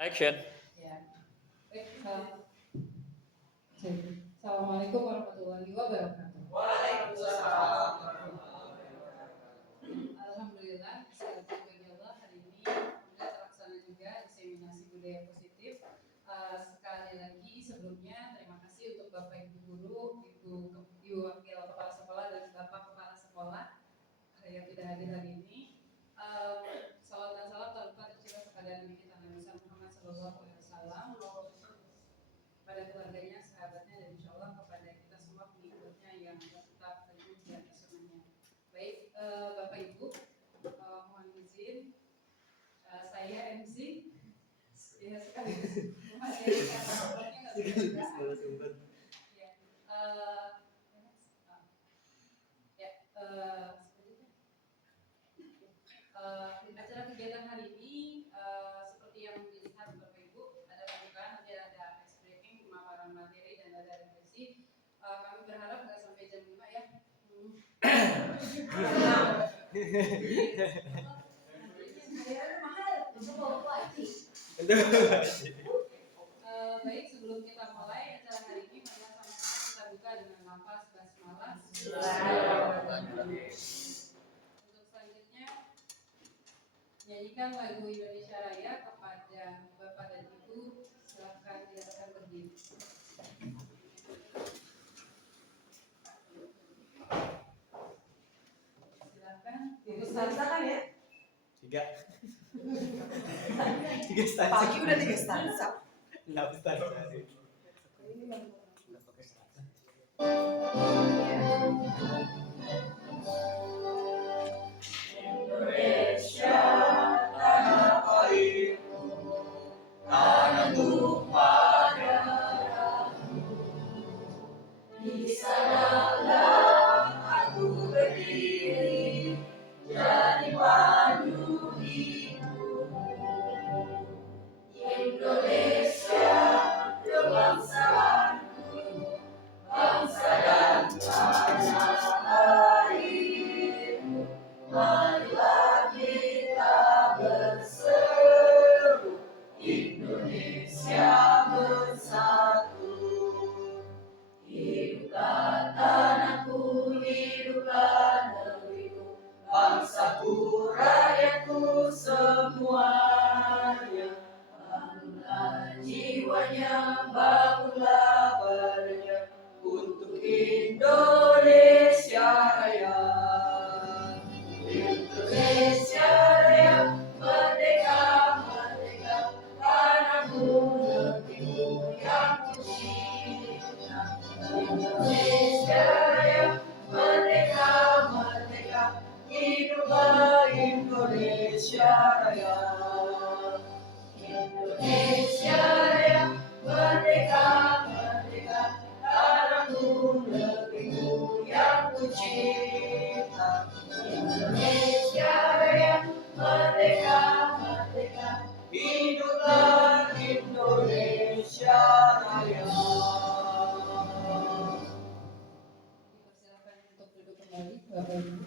Action. Ya, baik. Assalamualaikum warahmatullahi wabarakatuh. Alhamdulillah, segala bagi Allah, hari ini sudah terlaksana juga diseminasi budaya positif. Sekali lagi sebelumnya terima kasih untuk Bapak Ibu Guru, Ibu Wakil Kepala Sekolah dan Bapak Kepala Sekolah yang tidak hadir hari ini. Salawat dan salam tak lupa tercurah kepada Nabi kita Nabi Muhammad SAW, pada keluarganya, sahabatnya, dan insya Allah kepada kita semua pengikutnya yang tetap teguh di atas sunnahnya. Baik, Bapak Ibu, mohon izin saya MC ya sekaligus memateri karena waktunya nggak bisa acara kegiatan hari ini seperti yang dilihat Bapak Ibu, ada pembukaan, nanti ada ice breaking, pemaparan materi, dan ada refleksi. Kami berharap nggak sampai jam 5 ya. Baik, sebelum kita mulai acara hari ini, mari sama-sama kita buka dengan lafaz basmalah. Untuk selanjutnya, nyanyikan lagu Indonesia Raya kepada Bapak dan Ibu. Silakan berdiri. Silakan. Stanza kan ya? 3 stanza. Pagi udah 3 stanza. 6 stanza. Indonesia tanah airku, tanah tumpah darahku. Di sanalah aku berdiri, jadi pandu hidupmu. Indonesia kebangsaanku, bangsa dan tanah airmu. Marilah kita berseru, Indonesia bersatu. Hiduplah tanahku, hiduplah negeriku, bangsaku, rakyatku semuanya. Bangunlah jiwanya, bangunlah badannya, untuk Indonesia Raya. Indonesia Raya, merdeka, merdeka, tanahku, negeriku yang kucinta. Indonesia Raya, merdeka, merdeka, hiduplah Indonesia Raya. Indonesia Raya, merdeka, merdeka, tanahku, negeriku yang kucinta. Indonesia Raya, merdeka, merdeka, hiduplah Indonesia Raya. Dipersilakan untuk duduk kembali, Bapak Ibu.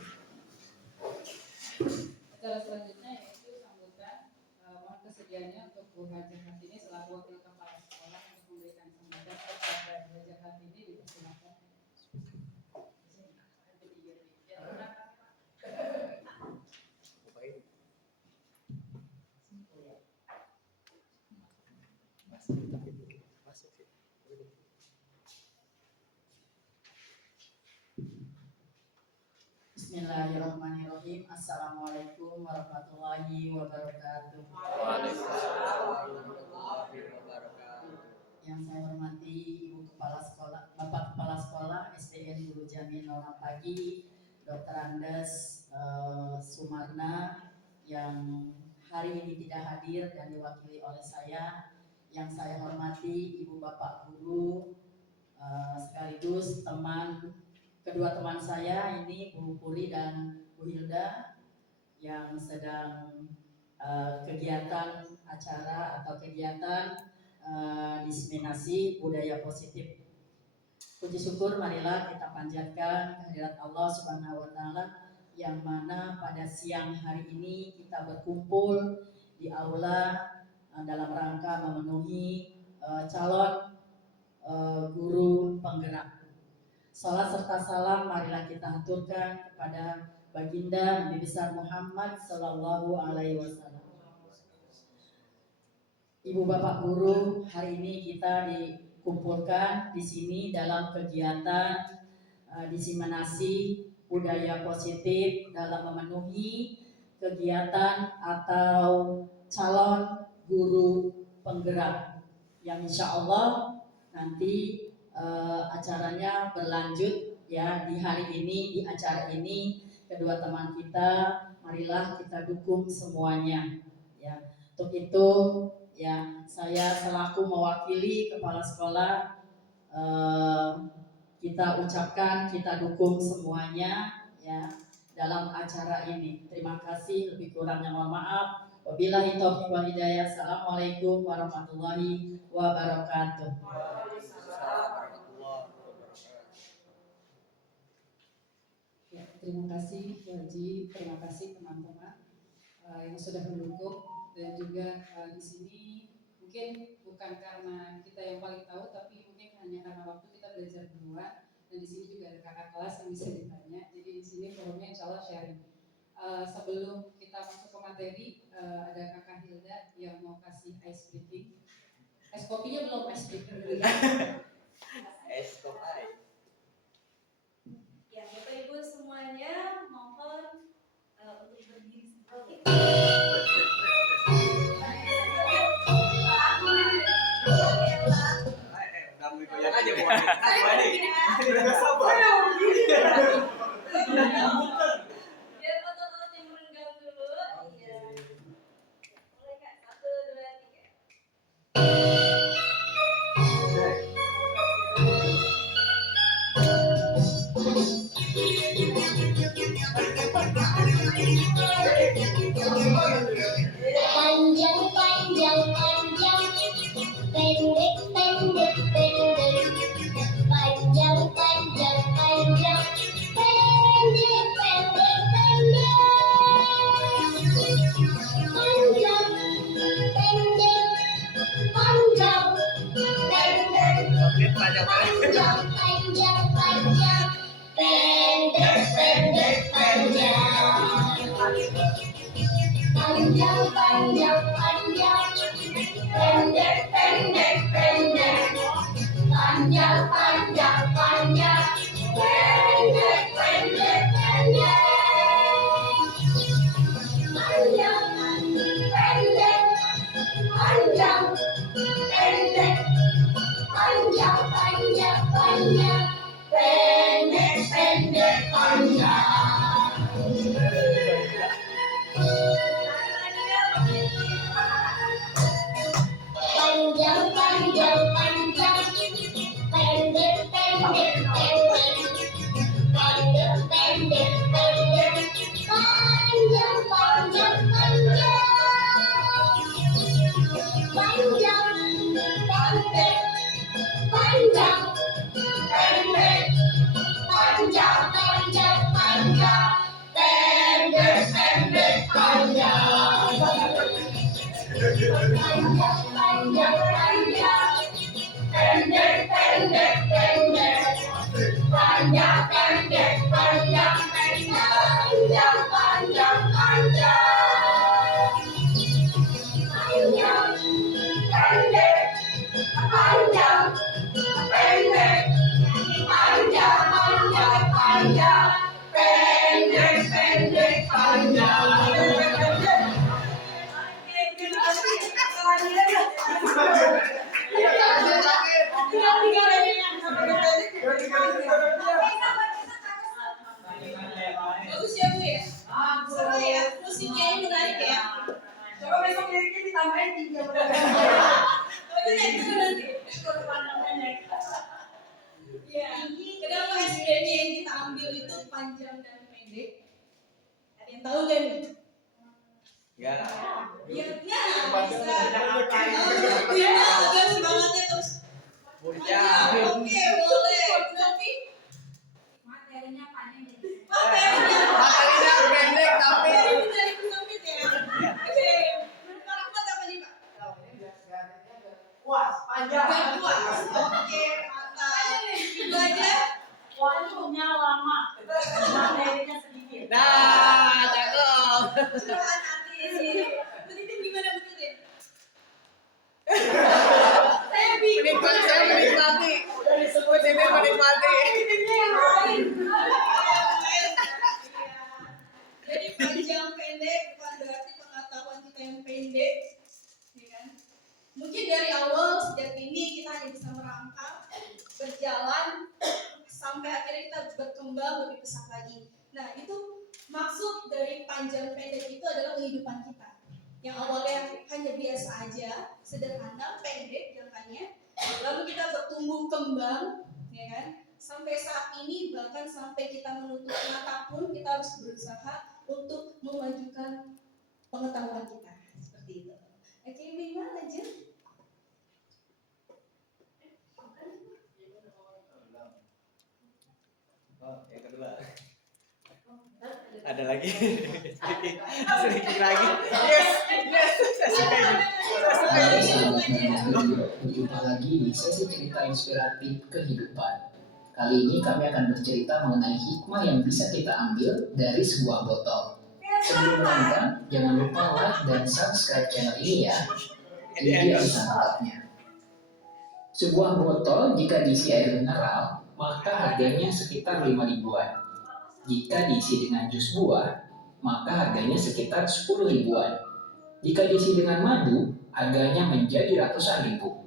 Acara selanjutnya yaitu sambutan. Mohon kesediaannya untuk Bu Hajah Kartini selaku Wakil Kepala Sekolah untuk memberikan sambutan kepada Bu Hajah Kartini. Dipersilakan. Bismillahirrahmanirrahim. Assalamualaikum warahmatullahi wabarakatuh. Waalaikumsalam warahmatullahi wabarakatuh. yang saya hormati Ibu Kepala Sekolah, Bapak Kepala Sekolah SDN Guru Jamin Nona Pagi, Dr. Andes Sumarna yang hari ini tidak hadir dan diwakili oleh saya. Yang saya hormati Ibu Bapak Guru, sekaligus kedua teman saya ini Bu Puri dan Bu Hilda yang sedang kegiatan acara atau kegiatan diseminasi budaya positif. Puji syukur marilah kita panjatkan kehadirat Allah Subhanahu wa taala yang mana pada siang hari ini kita berkumpul di aula dalam rangka memenuhi calon guru penggerak. Salat serta salam marilah kita haturkan kepada Baginda Nabi besar Muhammad Sallallahu Alaihi Wasallam. Ibu Bapak Guru, hari ini kita dikumpulkan di sini dalam kegiatan diseminasi budaya positif dalam memenuhi kegiatan atau calon guru penggerak yang insya Allah nanti acaranya berlanjut ya di hari ini, di acara ini. Kedua teman kita, marilah kita dukung semuanya ya. Untuk itu ya saya selaku mewakili kepala sekolah kita ucapkan, kita dukung semuanya ya dalam acara ini. Terima kasih, lebih kurangnya mohon maaf. Wabillahi taufiq wal hidayah. Assalamualaikum warahmatullahi wabarakatuh. Ya, terima kasih Bu Haji, terima kasih teman-teman yang sudah mendukung dan juga di sini mungkin bukan karena kita yang paling tahu, tapi mungkin hanya karena waktu kita belajar berdua dan di sini juga ada kakak kelas yang bisa ditanya. Jadi di sini forumnya insya Allah sharing. Sebelum kita masuk ke materi, ada kakak Hilda yang mau kasih ice breaking. Es kopinya belum, ice breaking dulu. Es kopi. Ya, Bapak Ibu semuanya mohon untuk berdiri seperti goyang aja Bu Adi. Tidak sabar. biar otot-ototnya merenggang dulu. Iya. Mulai Kak, 1, 2, 3. Panjang, panjang, panjang, pendek, pendek, pendek. Panjang, panjang, panjang, pendek, pendek, pendek. Panjang, pendek, panjang, pendek. Panjang, panjang, panjang, pendek, pendek, panjang. Panjang, panjang, panjang, pendek, pendek, pendek. Panjang, panjang, panjang, pendek, pendek, pendek. Panjang, pendek, panjang, pendek. Panjang, panjang, panjang, pendek, pendek, panjang. Panjang, panjang, panjang, pendek, pendek, pendek. Pendek, pendek, pendek. Panjang, panjang, panjang. Panjang, pendek, panjang, pendek. Panjang, panjang, panjang, pendek, pendek, panjang. Panjang, panjang, panjang, pendek, pendek, pendek. Panjang, pendek, panjang, panjang, panjang, panjang. Panjang, pendek, panjang, pendek. Panjang, panjang, panjang, pendek, pendek, panjang. tambahin 3 berapa? Oh itu itu nanti. Skor pandang pendek. Iya. Kenapa SD-nya yang kita ambil itu panjang dan pendek? Ada yang tahu gak nih? Ya. Iya, nah, bisa. Iya, gas semangatnya terus. Bocah. Oke, boleh. Tapi Materinya panjang jadi. materinya Materinya pendek tapi. dari pesawat ya. Oke. Menurut Rahmat apa nih, Pak? Puas, panjang. Gak puas. Oke, mantap. Itu aja. Waktunya lama. Materinya sedikit. Nah, cakep. Curahan hati ini. Betul gimana betulin? Saya bingung. Saya menikmati. Udah disebut ini menikmati. Jadi panjang pendek bukan berarti pengetahuan kita yang pendek, ya kan? Mungkin dari awal sejak ini kita hanya bisa merangkak, berjalan sampai akhirnya kita berkembang lebih pesat lagi. Nah itu maksud dari panjang pendek itu adalah kehidupan kita. Yang awalnya hanya biasa aja, sederhana, pendek jangkanya, lalu kita bertumbuh kembang, ya kan? Sampai saat ini bahkan sampai kita menutup mata pun kita harus berusaha untuk memajukan pengetahuan kita seperti itu. Oke, Bima lanjut. Oh, yang kedua. Ada lagi. Sedikit lagi. Yes, yes. Saya suka ini. Saya suka ini. Berjumpa lagi di sesi cerita inspiratif kehidupan. Kali ini kami akan bercerita mengenai hikmah yang bisa kita ambil dari sebuah botol. Sebelum menonton, jangan lupa like dan subscribe channel ini ya. Ini kisah lengkapnya. Sebuah botol jika diisi air mineral, maka harganya sekitar 5 ribuan. Jika diisi dengan jus buah, maka harganya sekitar 10 ribuan. Jika diisi dengan madu, harganya menjadi ratusan ribu.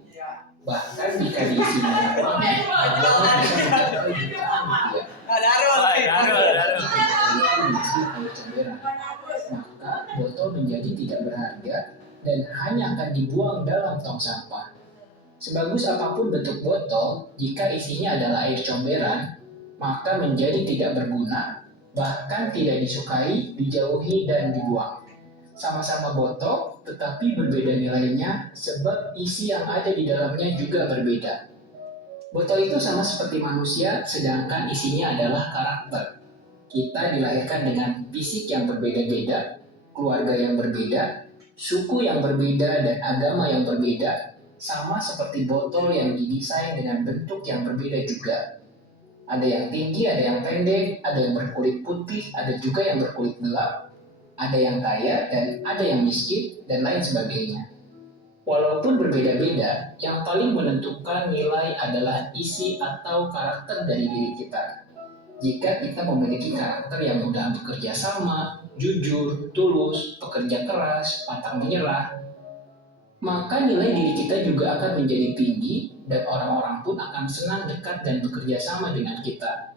Bahkan jika diisi minyak wangi, harganya bisa mencapai jutaan rupiah. Ada Arul. Jika diisi air comberan, maka botol menjadi tidak berharga dan hanya akan dibuang dalam tong sampah. Sebagus apapun bentuk botol, jika isinya adalah air comberan, maka menjadi tidak berguna, bahkan tidak disukai, dijauhi, dan dibuang. Sama-sama botol, tetapi berbeda nilainya sebab isi yang ada di dalamnya juga berbeda. Botol itu sama seperti manusia, sedangkan isinya adalah karakter. Kita dilahirkan dengan fisik yang berbeda-beda, keluarga yang berbeda, suku yang berbeda, dan agama yang berbeda. Sama seperti botol yang didesain dengan bentuk yang berbeda juga. Ada yang tinggi, ada yang pendek, ada yang berkulit putih, ada juga yang berkulit gelap. Ada yang kaya dan ada yang miskin, dan lain sebagainya. Walaupun berbeda-beda, yang paling menentukan nilai adalah isi atau karakter dari diri kita. Jika kita memiliki karakter yang mudah bekerja sama, jujur, tulus, pekerja keras, pantang menyerah, maka nilai diri kita juga akan menjadi tinggi dan orang-orang pun akan senang dekat dan bekerja sama dengan kita.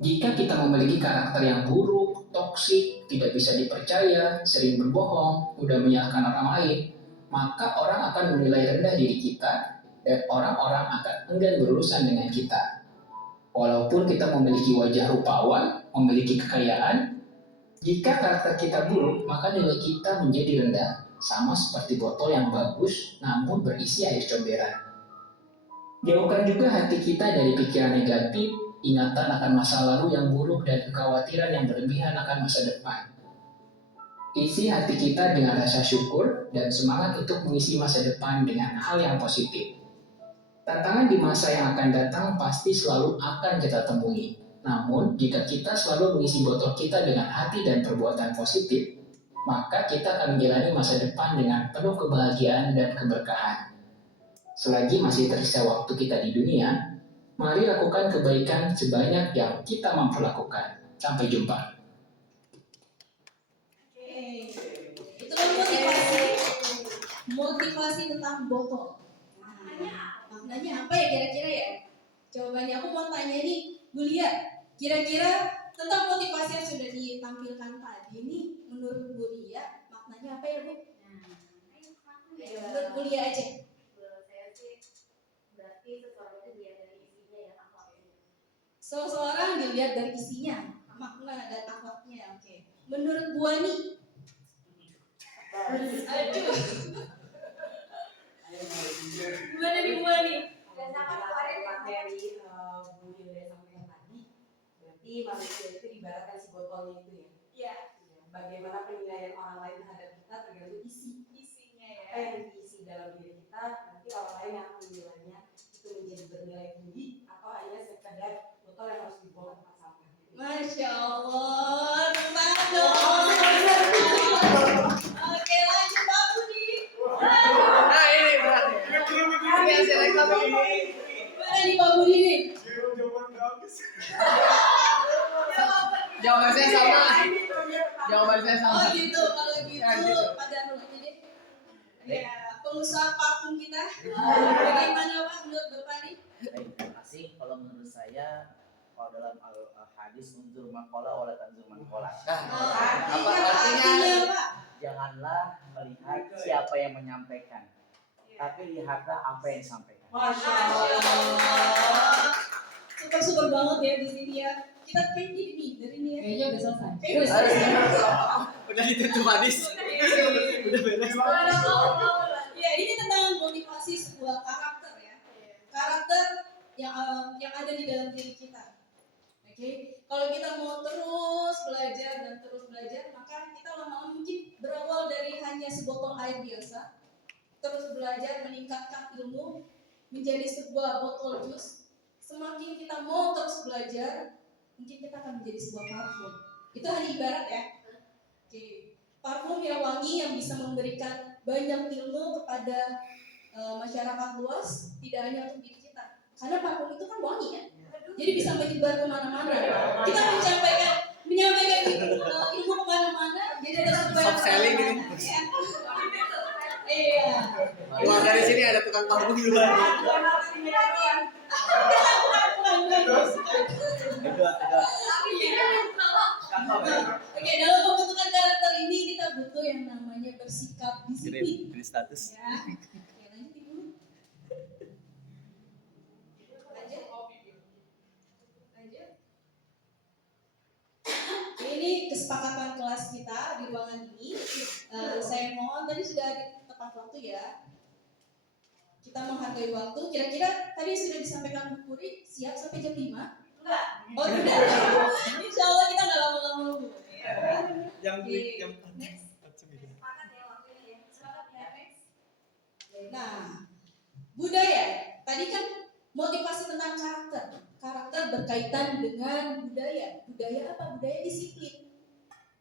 Jika kita memiliki karakter yang buruk, toksik, tidak bisa dipercaya, sering berbohong, mudah menyalahkan orang lain, maka orang akan menilai rendah diri kita dan orang-orang akan enggan berurusan dengan kita. Walaupun kita memiliki wajah rupawan, memiliki kekayaan, jika karakter kita buruk, maka nilai kita menjadi rendah. Sama seperti botol yang bagus namun berisi air comberan. Jauhkan juga hati kita dari pikiran negatif, ingatan akan masa lalu yang buruk, dan kekhawatiran yang berlebihan akan masa depan. Isi hati kita dengan rasa syukur dan semangat untuk mengisi masa depan dengan hal yang positif. Tantangan di masa yang akan datang pasti selalu akan kita temui. Namun, jika kita selalu mengisi botol kita dengan hati dan perbuatan positif, maka kita akan menjalani masa depan dengan penuh kebahagiaan dan keberkahan. Selagi masih tersisa waktu kita di dunia, mari lakukan kebaikan sebanyak yang kita mampu lakukan. Sampai jumpa. Oke. Itulah motivasi tentang botol. Maknanya apa ya kira-kira ya? Jawabannya aku mau tanya nih, Bulia. Kira-kira tentang motivasi yang sudah ditampilkan tadi nih, menurut Bulia, maknanya apa ya, Bu? Dia aja. Menurut saya sih berarti seseorang itu dilihat dari isinya ya, akhlaknya. Seseorang dilihat dari isinya, makna dan akhlaknya. Oke. Menurut Bu Ani, aduh, gimana nih Bu Ani? Berdasarkan kemarin materi Bu Hilda sampaikan tadi, berarti manusia itu ibaratkan si botolnya itu ya. Iya. Bagaimana penilaian orang lain terhadap kita tergantung Isinya ya. apa yang diisi dalam diri kita. Nanti orang lain yang akan menilainya itu menjadi bernilai tinggi atau hanya sekedar botol yang harus dibuang ke tempat sampah. Masya Allah, teman dong. Oke, lanjut Pak Budi. Nah ini berarti. Ini hasil rekam ini. Mana nih Pak Budi nih? Jawaban saya sama. Jawaban saya sama. Oh gitu, kalau gitu pada dulu jadi ya pengusaha parfum kita. Bagaimana Pak menurut Bapak nih? Baik, terima kasih. Kalau menurut saya, kalau dalam hadis unzur maqala wala tanzur maqala. Apa artinya? Artinya Pak? Janganlah melihat siapa yang menyampaikan, tapi lihatlah apa yang disampaikan. Masya Allah. Super banget ya di sini ya. Kita kayak gini dari ini ya. Kayaknya udah selesai. Udah ditutup hadis. Udah beres. Ya ini tentang motivasi sebuah karakter ya. Karakter yang ada di dalam diri kita. Oke, kalau kita mau terus belajar dan terus belajar, maka kita lama-lama mungkin berawal dari hanya sebotol air biasa, terus belajar meningkatkan ilmu menjadi sebuah botol jus. Semakin kita mau terus belajar, mungkin kita akan menjadi sebuah parfum. Itu hanya ibarat ya. Oke, parfum yang wangi yang bisa memberikan banyak ilmu kepada masyarakat luas, tidak hanya untuk diri kita. Karena parfum itu kan wangi ya. Jadi bisa menyebar kemana-mana. Kita menyampaikan ilmu kemana-mana. Jadi ada sebuah Soft selling ini. Iya. Wah dari sini ada tukang parfum duluan. Oke, dalam pembentukan karakter ini kita butuh yang namanya bersikap disiplin. Ini status. Ya. Oke, lanjut Ibu. Lanjut. Ini kesepakatan kelas kita di ruangan ini. Saya mohon tadi sudah di tepat waktu ya. Kita menghargai waktu. Kira-kira tadi sudah disampaikan Bu Puri siap sampai jam 5? Enggak. Oh tidak. Insya Allah kita nggak lama-lama Bu. Yang Next. Sepakat ya waktunya ya. Sepakat ya. Next. Nah, budaya. Tadi kan motivasi tentang karakter. Karakter berkaitan dengan budaya. Budaya apa? Budaya disiplin.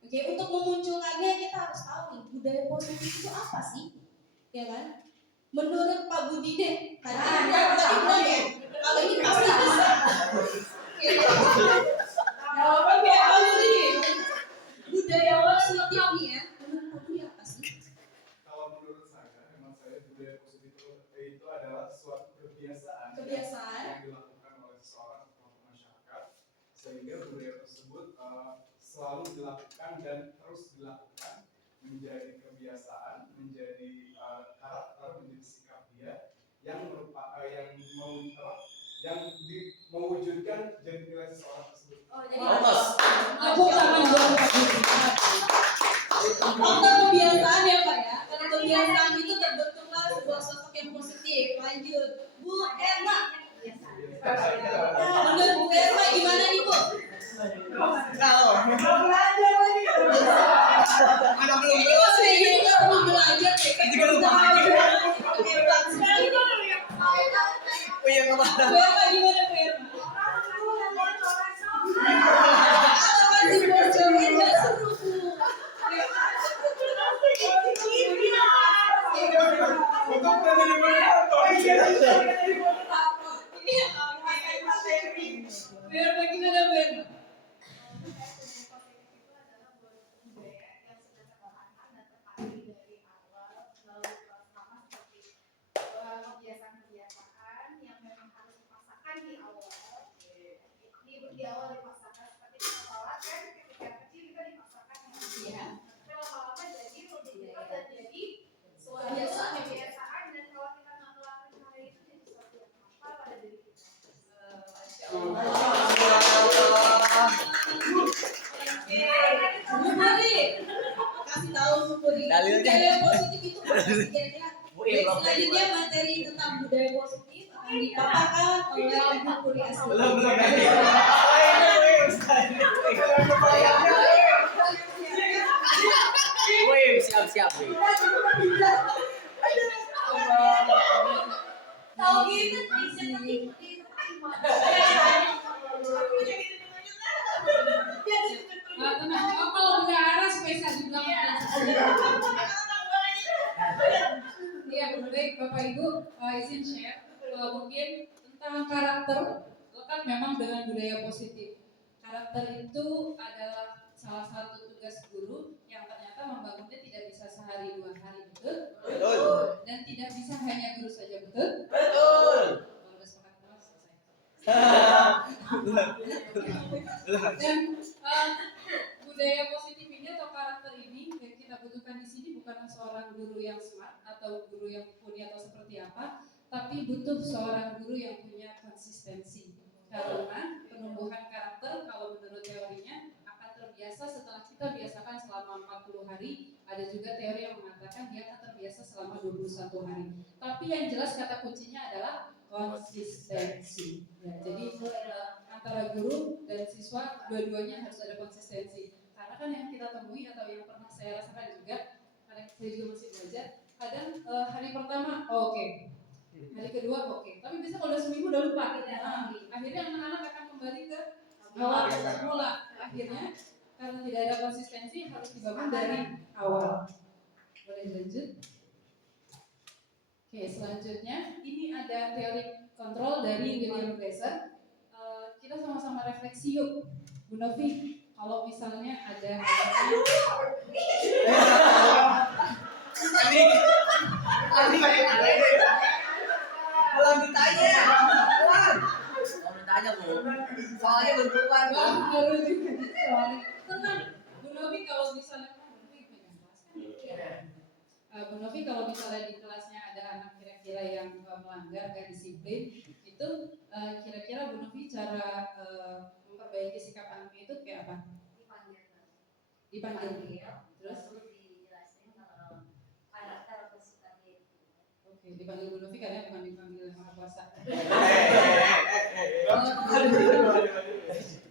Oke, untuk memunculkannya kita harus tahu nih budaya positif itu apa sih? Ya kan? Menurut Pak Budi deh, tadi bilang ya, kalau ini pasti bisa. Oke, Pak Budi, budaya positif nih ya, menurut Pak Budi apa sih? Kalau menurut saya, memang saya budaya positif itu adalah suatu kebiasaan Kebiasaan. yang dilakukan oleh seseorang atau masyarakat, sehingga budaya tersebut selalu dilakukan dan terus dilakukan menjadi kebiasaan, menjadi karakter, menjadi sikap dia yang mewujudkan jadi nilai seseorang tersebut. Oh, jadi Aku tangan buat Pak Budi. Faktor kebiasaan ya Pak ya. Karena kebiasaan itu terbentuklah sebuah sosok yang positif. Lanjut, Bu Erma. Menurut Bu Erma gimana nih Bu? Mana belum Ini kok kayaknya kita perlu belajar deh. Ini juga lupa. Hebat sekali. Oh iya nggak Bu Erma gimana Bu Erma? Apa dibocorin nggak seru Bu? Untuk menjadi moderator. Biar bagaimana Bu Erma? Di awal dipaksakan seperti kita sholat kan, ketika kecil kita dipaksakan Iya. tapi lama-lama jadi rutinitas dan jadi suatu Kebiasaan. kebiasaan dan mensyukuri. Dalilnya. Budaya positif itu apa sih kira-kira? Bu, Baik, belum. selanjutnya materi tentang budaya positif akan dipaparkan oleh Bu Puri Asli. Belum. Wih, siap. Wih. Tahu gitu bisa Tenang, kalau nggak arah spesial di belakang. Iya, baik Bapak Ibu, izin share mungkin tentang karakter. Kan memang dengan budaya positif. Karakter itu adalah salah satu tugas guru yang ternyata membangunnya tidak bisa sehari 2 hari, betul? Betul. Dan tidak bisa hanya guru saja, betul? Betul. Kalau udah sepakat semua, selesai. Dan budaya positif ini atau karakter ini yang kita butuhkan di sini bukanlah seorang guru yang smart atau guru yang mumpuni atau seperti apa, tapi butuh seorang guru yang punya konsistensi. Karena penumbuhan karakter kalau menurut teorinya akan terbiasa setelah kita biasakan selama 40 hari. Ada juga teori yang mengatakan dia akan terbiasa selama 21 hari. Tapi yang jelas kata kuncinya adalah konsistensi. Ya, jadi antara guru dan siswa dua-duanya harus ada konsistensi. Karena kan yang kita temui atau yang pernah saya rasakan juga, karena saya juga masih belajar, kadang hari pertama oke. Hari kedua oke. Tapi bisa kalau udah seminggu udah lupa. Akhirnya anak-anak akan kembali ke awal semula. Akhirnya karena tidak ada konsistensi harus dibangun dari awal. Boleh lanjut? Oke, selanjutnya ini ada teori kontrol dari William Glaser. Kita sama-sama refleksi yuk, Bu Novi. Kalau misalnya ada Belum ditanya. Mau ditanya, Bu. Soalnya belum keluar. baru juga soalnya. Tenang, Bu Novi kalau misalnya Bu Novi kalau misalnya di kelasnya ada anak kira-kira yang melanggar gak disiplin, itu kira-kira Bu Novi cara memperbaiki sikap anaknya itu kayak apa? Dipanggil. Terus? dijelasin kalau karakter atau sifatnya. Oke, dipanggil Bu Novi karena bukan dipanggil Maha Kuasa.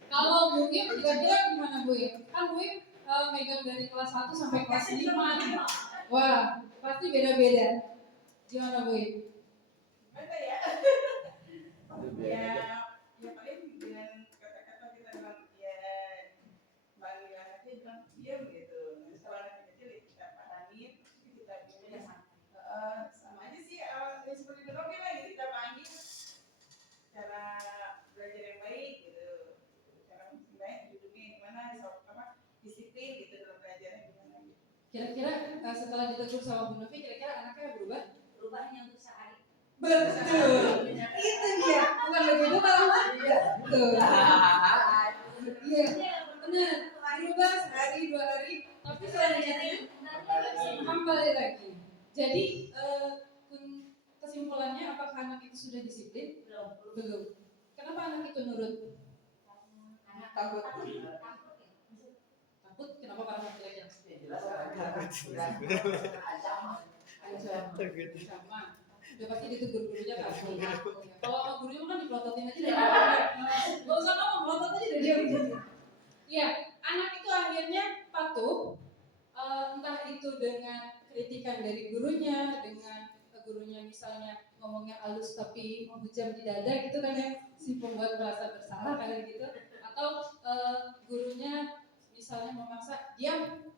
Kalau Bu Im kira-kira gimana Bu Im? Kan Bu Im megang dari kelas 1 sampai kelas 5 nih. Wah, pasti beda-beda. Gimana Bu Im? Ya paling dengan kata-kata kita bilang panggil anaknya bilang diam gitu. Kalau anak kecil kita pahami, kita bilang sama aja sih seperti Novi lah, kita panggil cara belajar yang baik gitu, cara baik duduknya gimana, disiplin gitu dalam belajarnya gimana. Kira-kira setelah ditegur sama Bu Novi, kira-kira anaknya berubah? Berubahnya untuk sehari. Betul. Itu dia. Bukan begitu malah. Betul. Iya. Benar. Berubah sehari 2 hari, tapi selanjutnya kembali lagi. Jadi kesimpulannya apakah anak itu sudah disiplin? Belum. Kenapa anak itu nurut? Anak Takut. Takut? Kenapa para laki-laki? Sama. Udah pasti ditegur gurunya kan. Kalau sama gurunya kan dipelototin aja dari nggak usah ngomong, melotot aja dari dia. Iya, anak itu akhirnya patuh, entah itu dengan kritikan dari gurunya, dengan gurunya misalnya ngomongnya halus tapi menghujam di dada gitu kan ya, si pembuat merasa bersalah kayak gitu, atau gurunya misalnya memaksa diam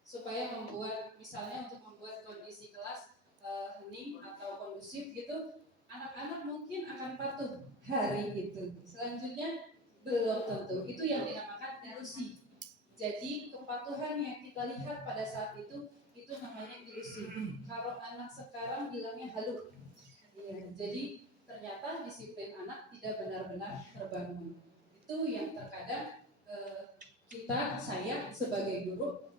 supaya membuat misalnya untuk membuat kondisi kelas hening atau kondusif gitu, anak-anak mungkin akan patuh hari itu. Selanjutnya belum tentu. Itu yang dinamakan ilusi. Jadi kepatuhan yang kita lihat pada saat itu namanya ilusi. Kalau anak sekarang bilangnya halu. Ya, jadi ternyata disiplin anak tidak benar-benar terbangun. Itu yang terkadang saya sebagai guru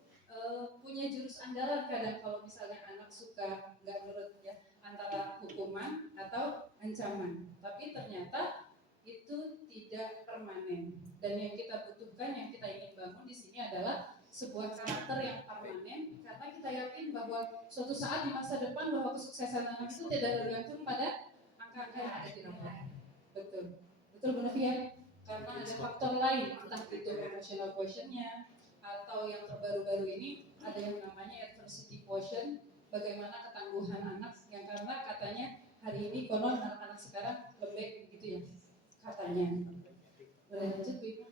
punya jurus andalan kadang kalau misalnya anak suka nggak nurut ya, antara hukuman atau ancaman. Tapi ternyata itu tidak permanen. Dan yang kita butuhkan, yang kita ingin bangun di sini adalah sebuah karakter yang permanen karena kita yakin bahwa suatu saat di masa depan bahwa kesuksesan anak itu tidak tergantung pada angka-angka yang ada di rapor. Betul, betul benar ya. Karena ada faktor lain, entah itu emotional quotient-nya atau yang terbaru-baru ini ada yang namanya adversity quotient, bagaimana ketangguhan anak yang karena katanya hari ini konon anak-anak sekarang lembek gitu ya katanya. Boleh lanjut Bu?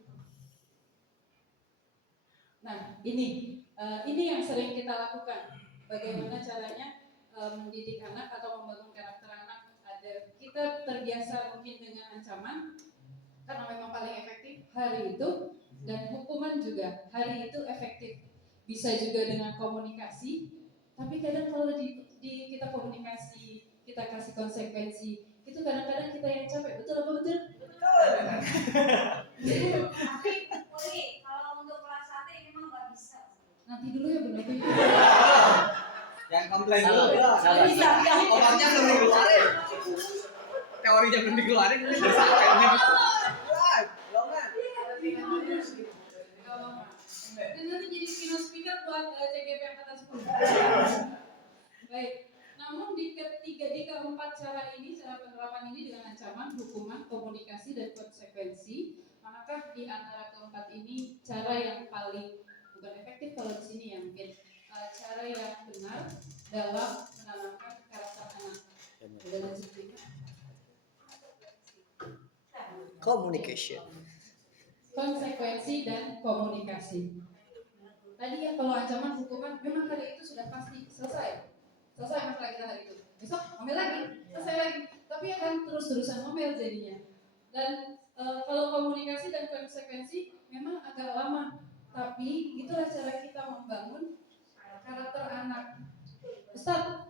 Nah ini yang sering kita lakukan. Bagaimana caranya mendidik anak atau membangun karakter anak. Ada kita terbiasa mungkin dengan ancaman karena memang paling efektif hari itu, dan hukuman juga hari itu efektif. Bisa juga dengan komunikasi, tapi kadang kalau kita komunikasi, kita kasih konsekuensi, itu kadang-kadang kita yang capek. Betul apa betul? Betul. Tapi Poli, kalau untuk kelas 1 ini memang nggak bisa. Nanti dulu ya benar Bu. Yang komplain dulu ya. Sabar. Bisa, obatnya belum dikeluarin. Teorinya belum dikeluarin, ini udah sampai ini. Dan nanti jadi keynote speaker buat CGP angkatan 10. Baik. Namun di keempat cara ini, cara penerapan ini dengan ancaman, hukuman, komunikasi, dan konsekuensi, maka di antara keempat ini cara yang paling bukan efektif kalau di sini ya mungkin cara yang benar dalam menanamkan karakter anak. Udah lanjut ini. Communication. Konsekuensi dan komunikasi. Tadi ya kalau ancaman hukuman memang hari itu sudah pasti selesai masalah kita hari itu. Besok ngomel lagi, selesai lagi. Tapi akan terus-terusan ngomel jadinya. Dan kalau komunikasi dan konsekuensi memang agak lama. Tapi itulah cara kita membangun karakter anak. Ustaz,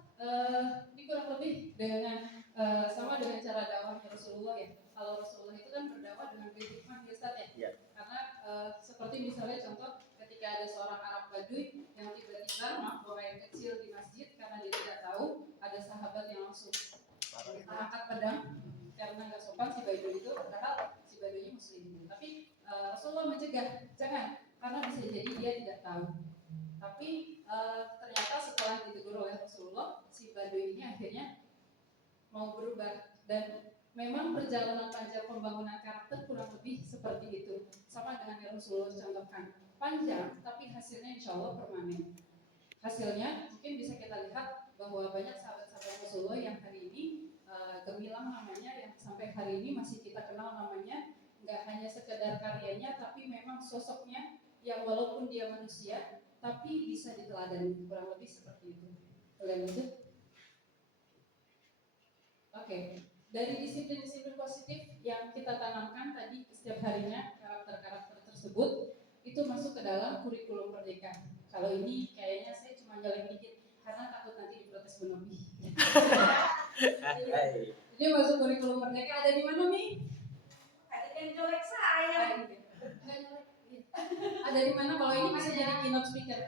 ini kurang lebih dengan sama dengan cara dakwahnya Rasulullah ya. Kalau Rasulullah itu kan berdakwah dengan hikmah ya Ustaz ya. Iya. Karena seperti misalnya contoh ketika ada seorang Arab Baduy yang tiba-tiba buang air kecil di masjid karena dia tidak tahu, ada sahabat yang langsung angkat pedang karena nggak sopan si Baduy itu, padahal si Baduynya muslim. Tapi Rasulullah mencegah, jangan, karena bisa jadi dia tidak tahu. Tapi ternyata setelah ditegur oleh Rasulullah, si Baduy ini akhirnya mau berubah. Dan memang perjalanan panjang pembangunan karakter kurang lebih seperti itu, sama dengan yang Rasulullah contohkan. Panjang, tapi hasilnya insya Allah permanen. Hasilnya mungkin bisa kita lihat bahwa banyak sahabat-sahabat Rasulullah yang hari ini gemilang namanya, yang sampai hari ini masih kita kenal namanya, nggak hanya sekedar karyanya, tapi memang sosoknya yang walaupun dia manusia, tapi bisa diteladani. Kurang lebih seperti itu. Boleh lanjut? Oke. Dari disiplin-disiplin positif yang kita tanamkan tadi setiap harinya, karakter-karakter tersebut itu masuk ke dalam kurikulum merdeka. Kalau ini kayaknya saya cuma nyelek dikit karena takut nanti diprotes Bu Novi. Jadi masuk kurikulum merdeka ada di mana nih? Ada yang jelek saya. Ada di mana? Kalau ini bisa jadi keynote speaker.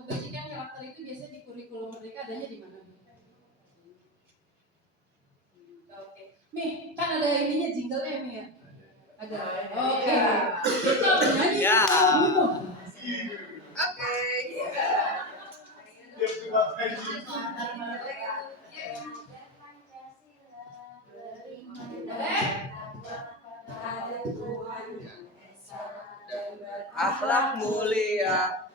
Kebajikan karakter itu biasanya di kurikulum merdeka adanya di mana? Oke. Nih, kan ada ininya jingle-nya nih ya? Ada. Oke. Kita bernyanyi. Ya. Oke. Akhlak mulia,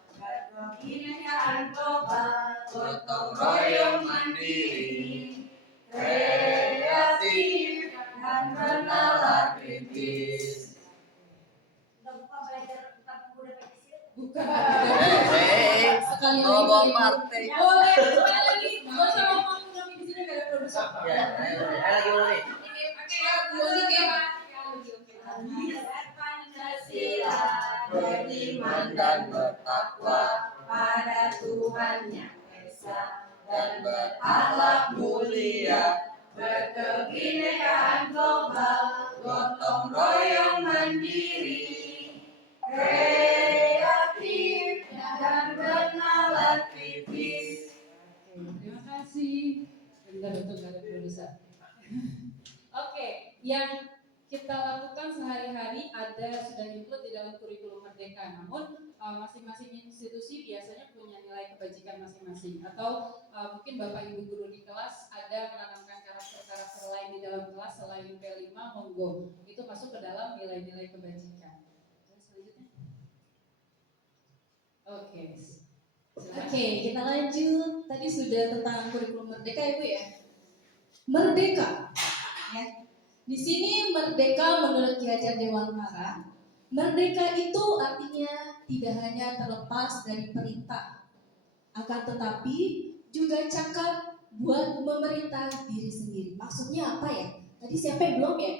Kebinekaan global, gotong royong mandiri, kreatif dan bernalar kritis. Lupa belajar tentang pemuda Pancasila. Bukan. Sekali ngomong partai. Boleh, sekali lagi. Gak usah ngomong di sini gak ada produser. Ya, ayo lagi dulu nih. Pancasila Beriman dan bertakwa pada Tuhan Yang Esa dan berakhlak mulia, berkebinekaan global, gotong royong mandiri, kreatif dan bernalar kritis. Terima kasih. Bentar untuk gak ada produser. Oke, yang kita lakukan sehari-hari sudah include di dalam kurikulum Merdeka. Namun masing-masing institusi biasanya punya nilai kebajikan masing-masing. Atau mungkin Bapak Ibu guru di kelas ada menanamkan karakter-karakter lain di dalam kelas selain P5, monggo. Itu masuk ke dalam nilai-nilai kebajikan. Terus selanjutnya. Oke. Oke, kita lanjut. Tadi sudah tentang kurikulum Merdeka ya Bu ya. Merdeka, ya. Di sini merdeka menurut Ki Hajar Dewantara, merdeka itu artinya tidak hanya terlepas dari perintah, akan tetapi juga cakap buat memerintah diri sendiri. Maksudnya apa ya? Tadi siapa yang belum ya?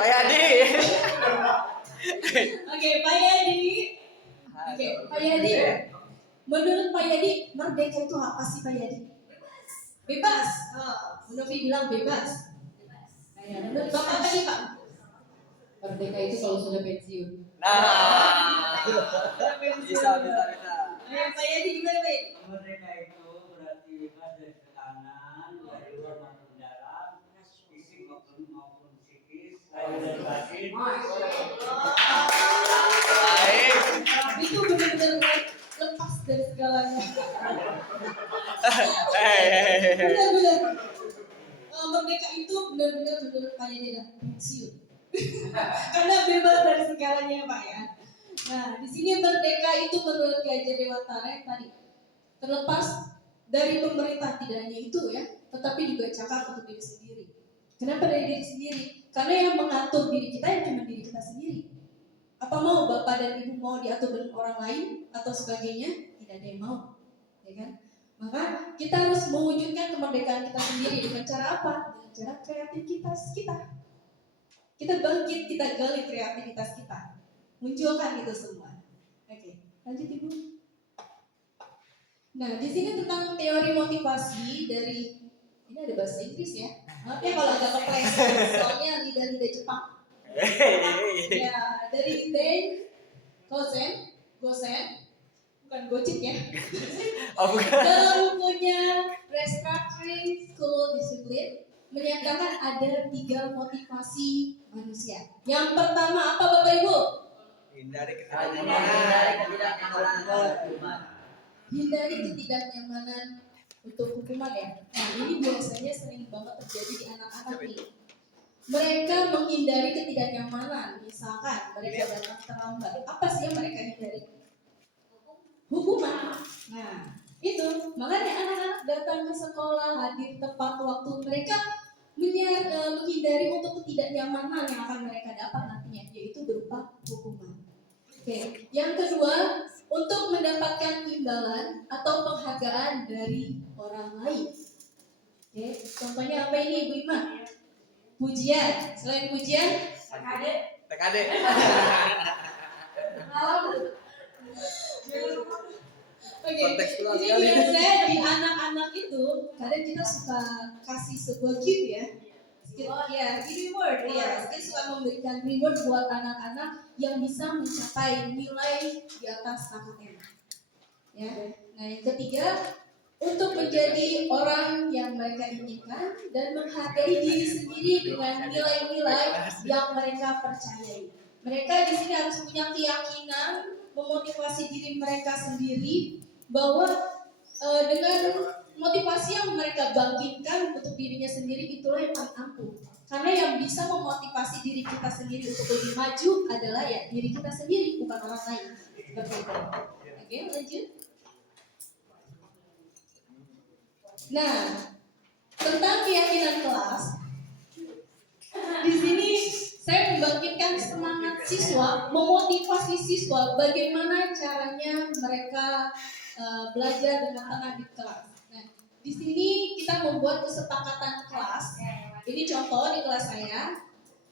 Pak Yadi. Oke, Pak Yadi. Oke, Pak Yadi. Menurut Pak Yadi, merdeka itu apa sih Pak Yadi? Bebas. Bu Novi bilang bebas. Ya, menurut Bapak tadi Pak? Merdeka itu kalau sudah pensiun. Nah, bisa. Ayo, Pak Yadi gimana Pak Yadi? Merdeka itu berarti bebas dari tekanan, dari luar maupun dalam, fisik maupun psikis, dari batin. Baik. Itu benar-benar lepas dari segalanya. Benar-benar. Merdeka itu benar-benar menurut Pak Yadi adalah pensiun. Karena bebas dari segalanya Pak ya. Nah, di sini merdeka itu menurut Ki Hajar Dewantara yang tadi terlepas dari pemerintah, tidak hanya itu ya, tetapi juga cakap untuk diri sendiri. Kenapa dari diri sendiri? Karena yang mengatur diri kita ya cuma diri kita sendiri. Apa mau Bapak dan Ibu mau diatur dengan orang lain atau sebagainya? Tidak ada yang mau, ya kan? Maka kita harus mewujudkan kemerdekaan kita sendiri dengan cara apa? Dengan cara kreativitas kita. Kita bangkit, kita gali kreativitas kita, munculkan itu semua. Oke, lanjut Ibu. Nah, di sini tentang teori motivasi dari ini ada bahasa Inggris ya. Maaf ya kalau agak kepleset, soalnya lidah-lidah Jepang. Ya, dari Dane Gosen, bukan Gocit ya. Oh, bukan. Dalam bukunya Restructuring School Discipline menyatakan ada 3 motivasi manusia. Yang pertama apa Bapak Ibu? Hindari Hindari ketidaknyamanan untuk hukuman ya. Nah ini biasanya sering banget terjadi di anak-anak nih. Mereka menghindari ketidaknyamanan. Misalkan mereka datang terlambat. Apa sih yang mereka hindari? Hukuman. Nah itu makanya anak-anak datang ke sekolah hadir tepat waktu. Mereka menghindari untuk ketidaknyamanan yang akan mereka dapat nantinya, yaitu berupa hukuman. Oke, yang kedua, untuk mendapatkan imbalan atau penghargaan dari orang lain. Oke, contohnya apa ini Ibu Ima? Pujian. Selain pujian, TKD. Oke, ini biasanya di anak-anak itu kadang kita suka kasih sebuah gift ya. Ya, reward ya. Kita suka memberikan reward buat anak-anak yang bisa mencapai nilai di atas KKM. Ya. Nah, yang ketiga, untuk menjadi orang yang mereka inginkan dan menghargai diri sendiri dengan nilai-nilai yang mereka percayai. Mereka di sini harus punya keyakinan, memotivasi diri mereka sendiri bahwa dengan motivasi yang mereka bangkitkan untuk dirinya sendiri itulah yang paling ampuh. Karena yang bisa memotivasi diri kita sendiri untuk lebih maju adalah ya diri kita sendiri, bukan orang lain. Seperti itu. Oke, lanjut. Nah, tentang keyakinan kelas, di sini saya membangkitkan semangat siswa, memotivasi siswa bagaimana caranya mereka belajar dengan tenang di kelas. Nah, di sini kita membuat kesepakatan kelas. Ini contoh di kelas saya,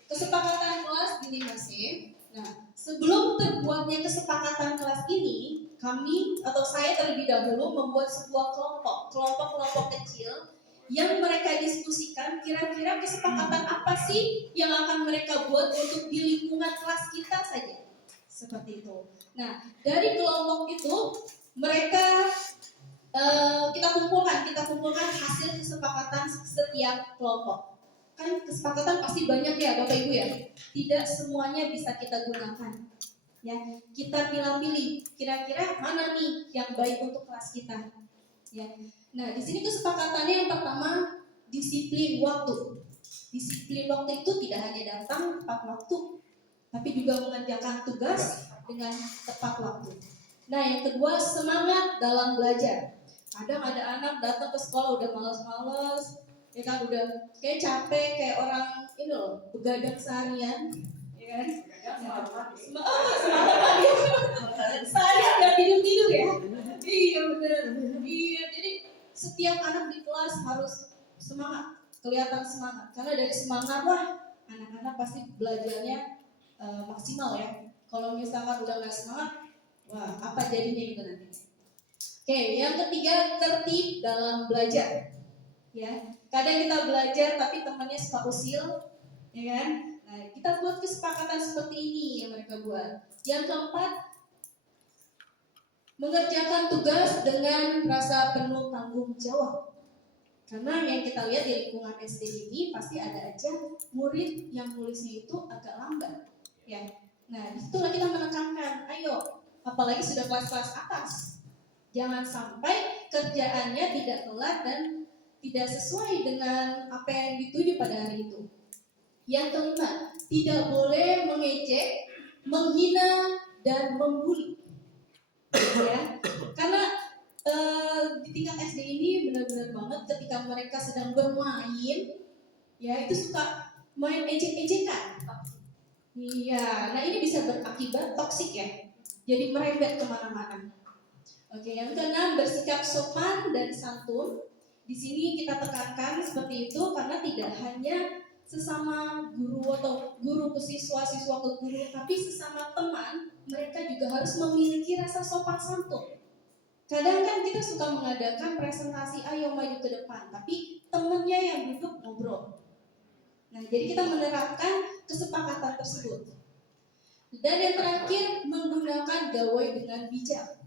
kesepakatan kelas di 5C. Nah, sebelum terbuatnya kesepakatan kelas ini, kami atau saya terlebih dahulu membuat sebuah kelompok kecil yang mereka diskusikan kira-kira kesepakatan apa sih yang akan mereka buat untuk di lingkungan kelas kita saja. Seperti itu. Nah, dari kelompok itu mereka kita kumpulkan hasil kesepakatan setiap kelompok. kan kesepakatan pasti banyak ya Bapak Ibu ya. Tidak semuanya bisa kita gunakan. Ya, kita pilih-pilih kira-kira mana nih yang baik untuk kelas kita. Ya. Nah, di sini kesepakatannya yang pertama disiplin waktu. Disiplin waktu itu tidak hanya datang tepat waktu, tapi juga mengerjakan tugas dengan tepat waktu. Nah, yang kedua semangat dalam belajar. Kadang ada anak datang ke sekolah udah malas-malas, ya kan udah kayak capek kayak orang ini loh begadang seharian, ya kan? Semangat lagi. Seharian nggak tidur ya? Iya benar. Iya, jadi setiap anak di kelas harus semangat, kelihatan semangat. Karena dari semangat lah anak-anak pasti belajarnya maksimal ya. Kalau misalkan udah nggak semangat, wah apa jadinya gitu nanti. Oke, yang ketiga tertib dalam belajar. Ya, kadang kita belajar tapi temannya suka usil, ya kan? Nah, kita buat kesepakatan seperti ini yang mereka buat. Yang keempat, mengerjakan tugas dengan rasa penuh tanggung jawab. Karena yang kita lihat di lingkungan SD ini pasti ada aja murid yang nulisnya itu agak lambat, ya. Nah, disitulah kita menekankan, ayo, apalagi sudah kelas-kelas atas, jangan sampai kerjaannya tidak kelar dan tidak sesuai dengan apa yang dituju pada hari itu. Yang kelima, tidak boleh mengejek, menghina, dan membuli. Ya, karena di tingkat SD ini benar-benar banget ketika mereka sedang bermain, ya itu suka main ejek-ejekan. Iya, nah ini bisa berakibat toksik ya, jadi merembet kemana-mana. Oke, yang keenam bersikap sopan dan santun. Di sini kita tekankan seperti itu karena tidak hanya sesama guru atau guru ke siswa, siswa ke guru, tapi sesama teman mereka juga harus memiliki rasa sopan santun. Kadang kan kita suka mengadakan presentasi, ayo maju ke depan, tapi temennya yang duduk ngobrol. Nah, jadi kita menerapkan kesepakatan tersebut. Dan yang terakhir, menggunakan gawai dengan bijak.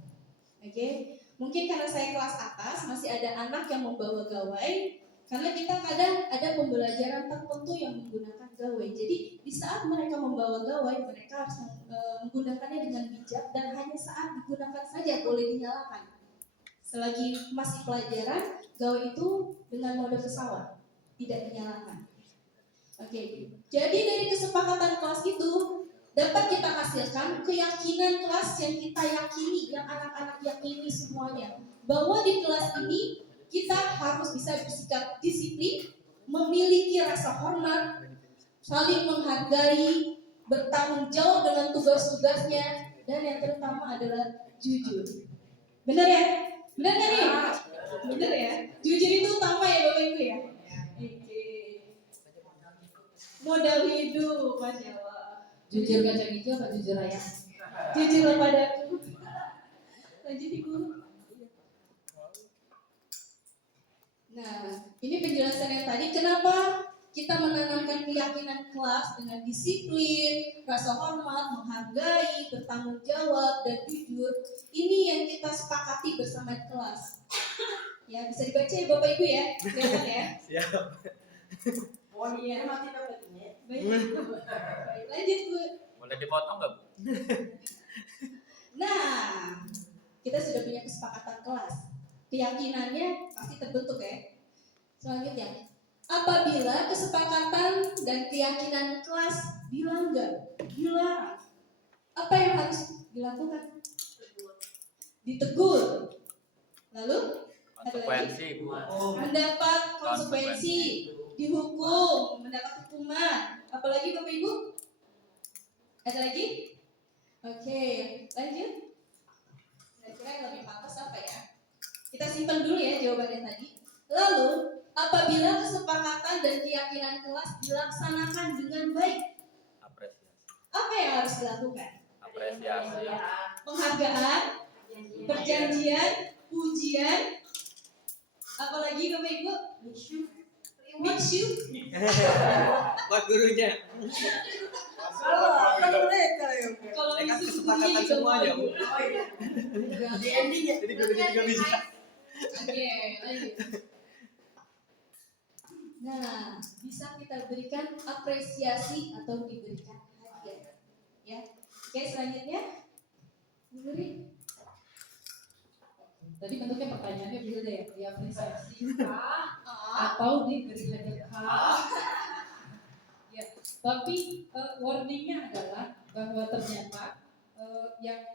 Oke, mungkin karena saya kelas atas masih ada anak yang membawa gawai, karena kita kadang ada pembelajaran tertentu yang menggunakan gawai. Jadi di saat mereka membawa gawai, mereka harus menggunakannya dengan bijak dan hanya saat digunakan saja boleh dinyalakan. Selagi masih pelajaran, gawai itu dengan mode pesawat, tidak dinyalakan. Oke, jadi dari kesepakatan kelas itu dapat kita hasilkan keyakinan kelas yang kita yakini, yang anak-anak yakini semuanya, bahwa di kelas ini kita harus bisa bersikap disiplin, memiliki rasa hormat, saling menghargai, bertanggung jawab dengan tugas-tugasnya, dan yang terutama adalah jujur. Benar ya? Benar nggak nih? Benar ya? Jujur itu utama ya Bapak Ibu ya? Oke. Modal hidup, Masya Allah. Jujur kacang hijau apa jujur ayam? Jujur padaku. Lanjut Ibu. Nah, ini penjelasan yang tadi kenapa kita menanamkan keyakinan kelas dengan disiplin, rasa hormat, menghargai, bertanggung jawab, dan jujur. Ini yang kita sepakati bersama di kelas. Ya, bisa dibaca ya Bapak Ibu ya, kelihatan ya. Siap. Oh Iya. iya, mati dapetnya. Baik, baik. Lanjut Bu. Boleh dipotong nggak, Bu? Nah, kita sudah punya kesepakatan kelas. Keyakinannya pasti terbentuk ya. Selanjutnya, apabila kesepakatan dan keyakinan kelas dilanggar, dilarang, apa yang harus dilakukan? Ditegur. Lalu Konsekuensi, Bu. mendapat konsekuensi, dihukum, mendapat hukuman. Apalagi Bapak Ibu? Ada lagi? Oke, lanjut. Kira-kira yang lebih pantas apa ya? Kita simpan dulu ya jawabannya tadi. Lalu, apabila kesepakatan dan keyakinan kelas dilaksanakan dengan baik, Apresiasi. apa yang harus dilakukan? Apresiasi. Penghargaan, perjanjian, pujian, apalagi Bapak Ibu? Miksu. Buat gurunya. Kalau Ya kan miksu kesepakatan semuanya, Bu. Oh iya. Di ending ya. Jadi gurunya juga bisa. Oke, lanjut. Nah, bisa kita berikan apresiasi atau diberikan hadiah. Ya. Oke, selanjutnya. Bu Nuri. Tadi bentuknya pertanyaannya beda ya, diapresiasi kah atau diberi hadiah kah? Ya, tapi warningnya adalah bahwa ternyata yang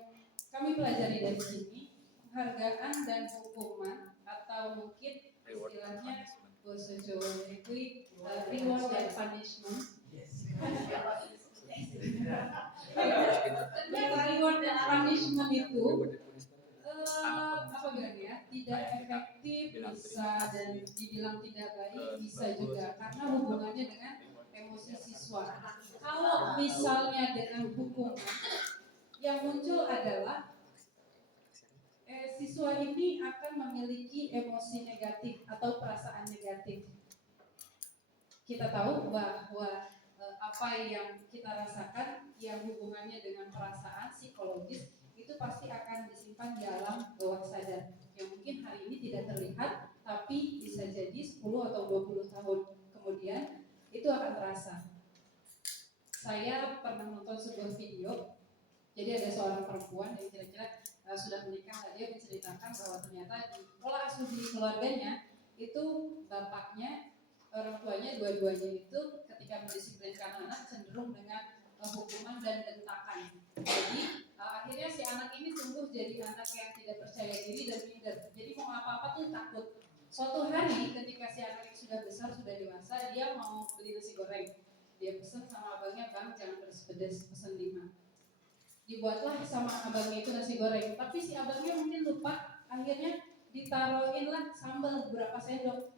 kami pelajari dari sini, penghargaan dan hukuman atau mungkin istilahnya bahasa Jawa itu reward dan punishment. Ternyata reward dan punishment itu apa bilangnya tidak efektif, bisa dan dibilang tidak baik, bisa juga karena hubungannya dengan emosi siswa. Kalau misalnya dengan hukuman yang muncul adalah siswa ini akan memiliki emosi negatif atau perasaan negatif. Kita tahu bahwa apa yang kita rasakan yang hubungannya dengan perasaan psikologis itu pasti akan disimpan di alam bawah sadar yang mungkin hari ini tidak terlihat tapi bisa jadi 10 atau 20 tahun kemudian itu akan terasa. Saya pernah nonton sebuah video, jadi ada seorang perempuan yang kira-kira sudah menikah, dia menceritakan bahwa ternyata di pola asuh di keluarganya itu bapaknya, orang tuanya dua-duanya itu ketika mendisiplinkan anak cenderung dengan hukuman dan bentakan. Jadi akhirnya si anak ini tumbuh jadi anak yang tidak percaya diri dan minder. Jadi mau apa-apa tuh takut. Suatu hari ketika si anak yang sudah besar, sudah dewasa, dia mau beli nasi goreng. Dia pesen sama abangnya, bang jangan pedes-pedes, pesen 5. Dibuatlah sama abangnya itu nasi goreng. Tapi si abangnya mungkin lupa, akhirnya ditaruhin lah sambal beberapa sendok.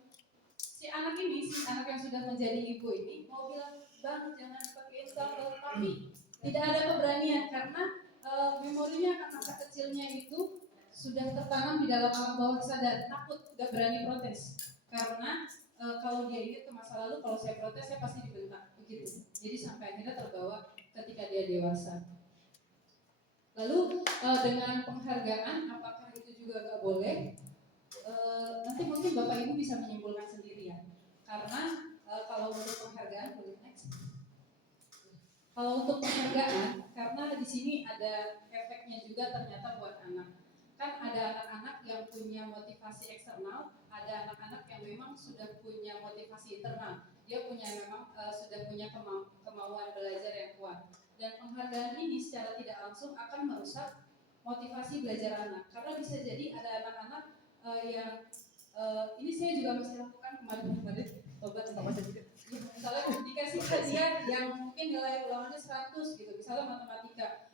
Si anak ini, si anak yang sudah menjadi ibu ini mau bilang, bang jangan pakai sambal, tapi tidak ada keberanian karena memorinya akan masa kecilnya itu sudah tertanam di dalam alam bawah sadar, takut, gak berani protes karena kalau dia ingat ke masa lalu, kalau saya protes saya pasti dibentak begitu. Jadi sampai akhirnya terbawa ketika dia dewasa. Lalu dengan penghargaan, apakah itu juga gak boleh? Nanti mungkin Bapak Ibu bisa menyimpulkan sendiri ya. Karena kalau untuk penghargaan, boleh next. Kalau untuk penghargaan, karena di sini ada efeknya juga ternyata buat anak. Kan ada anak-anak yang punya motivasi eksternal, ada anak-anak yang memang sudah punya motivasi internal. Dia punya memang sudah punya kemauan belajar yang kuat. Dan penghargaan ini secara tidak langsung akan merusak motivasi belajar anak. Karena bisa jadi ada anak-anak yang ini saya juga masih lakukan kemarin tobat sama saya juga. Ya, misalnya dikasih hadiah yang mungkin nilai ulangannya 100 gitu, misalnya matematika.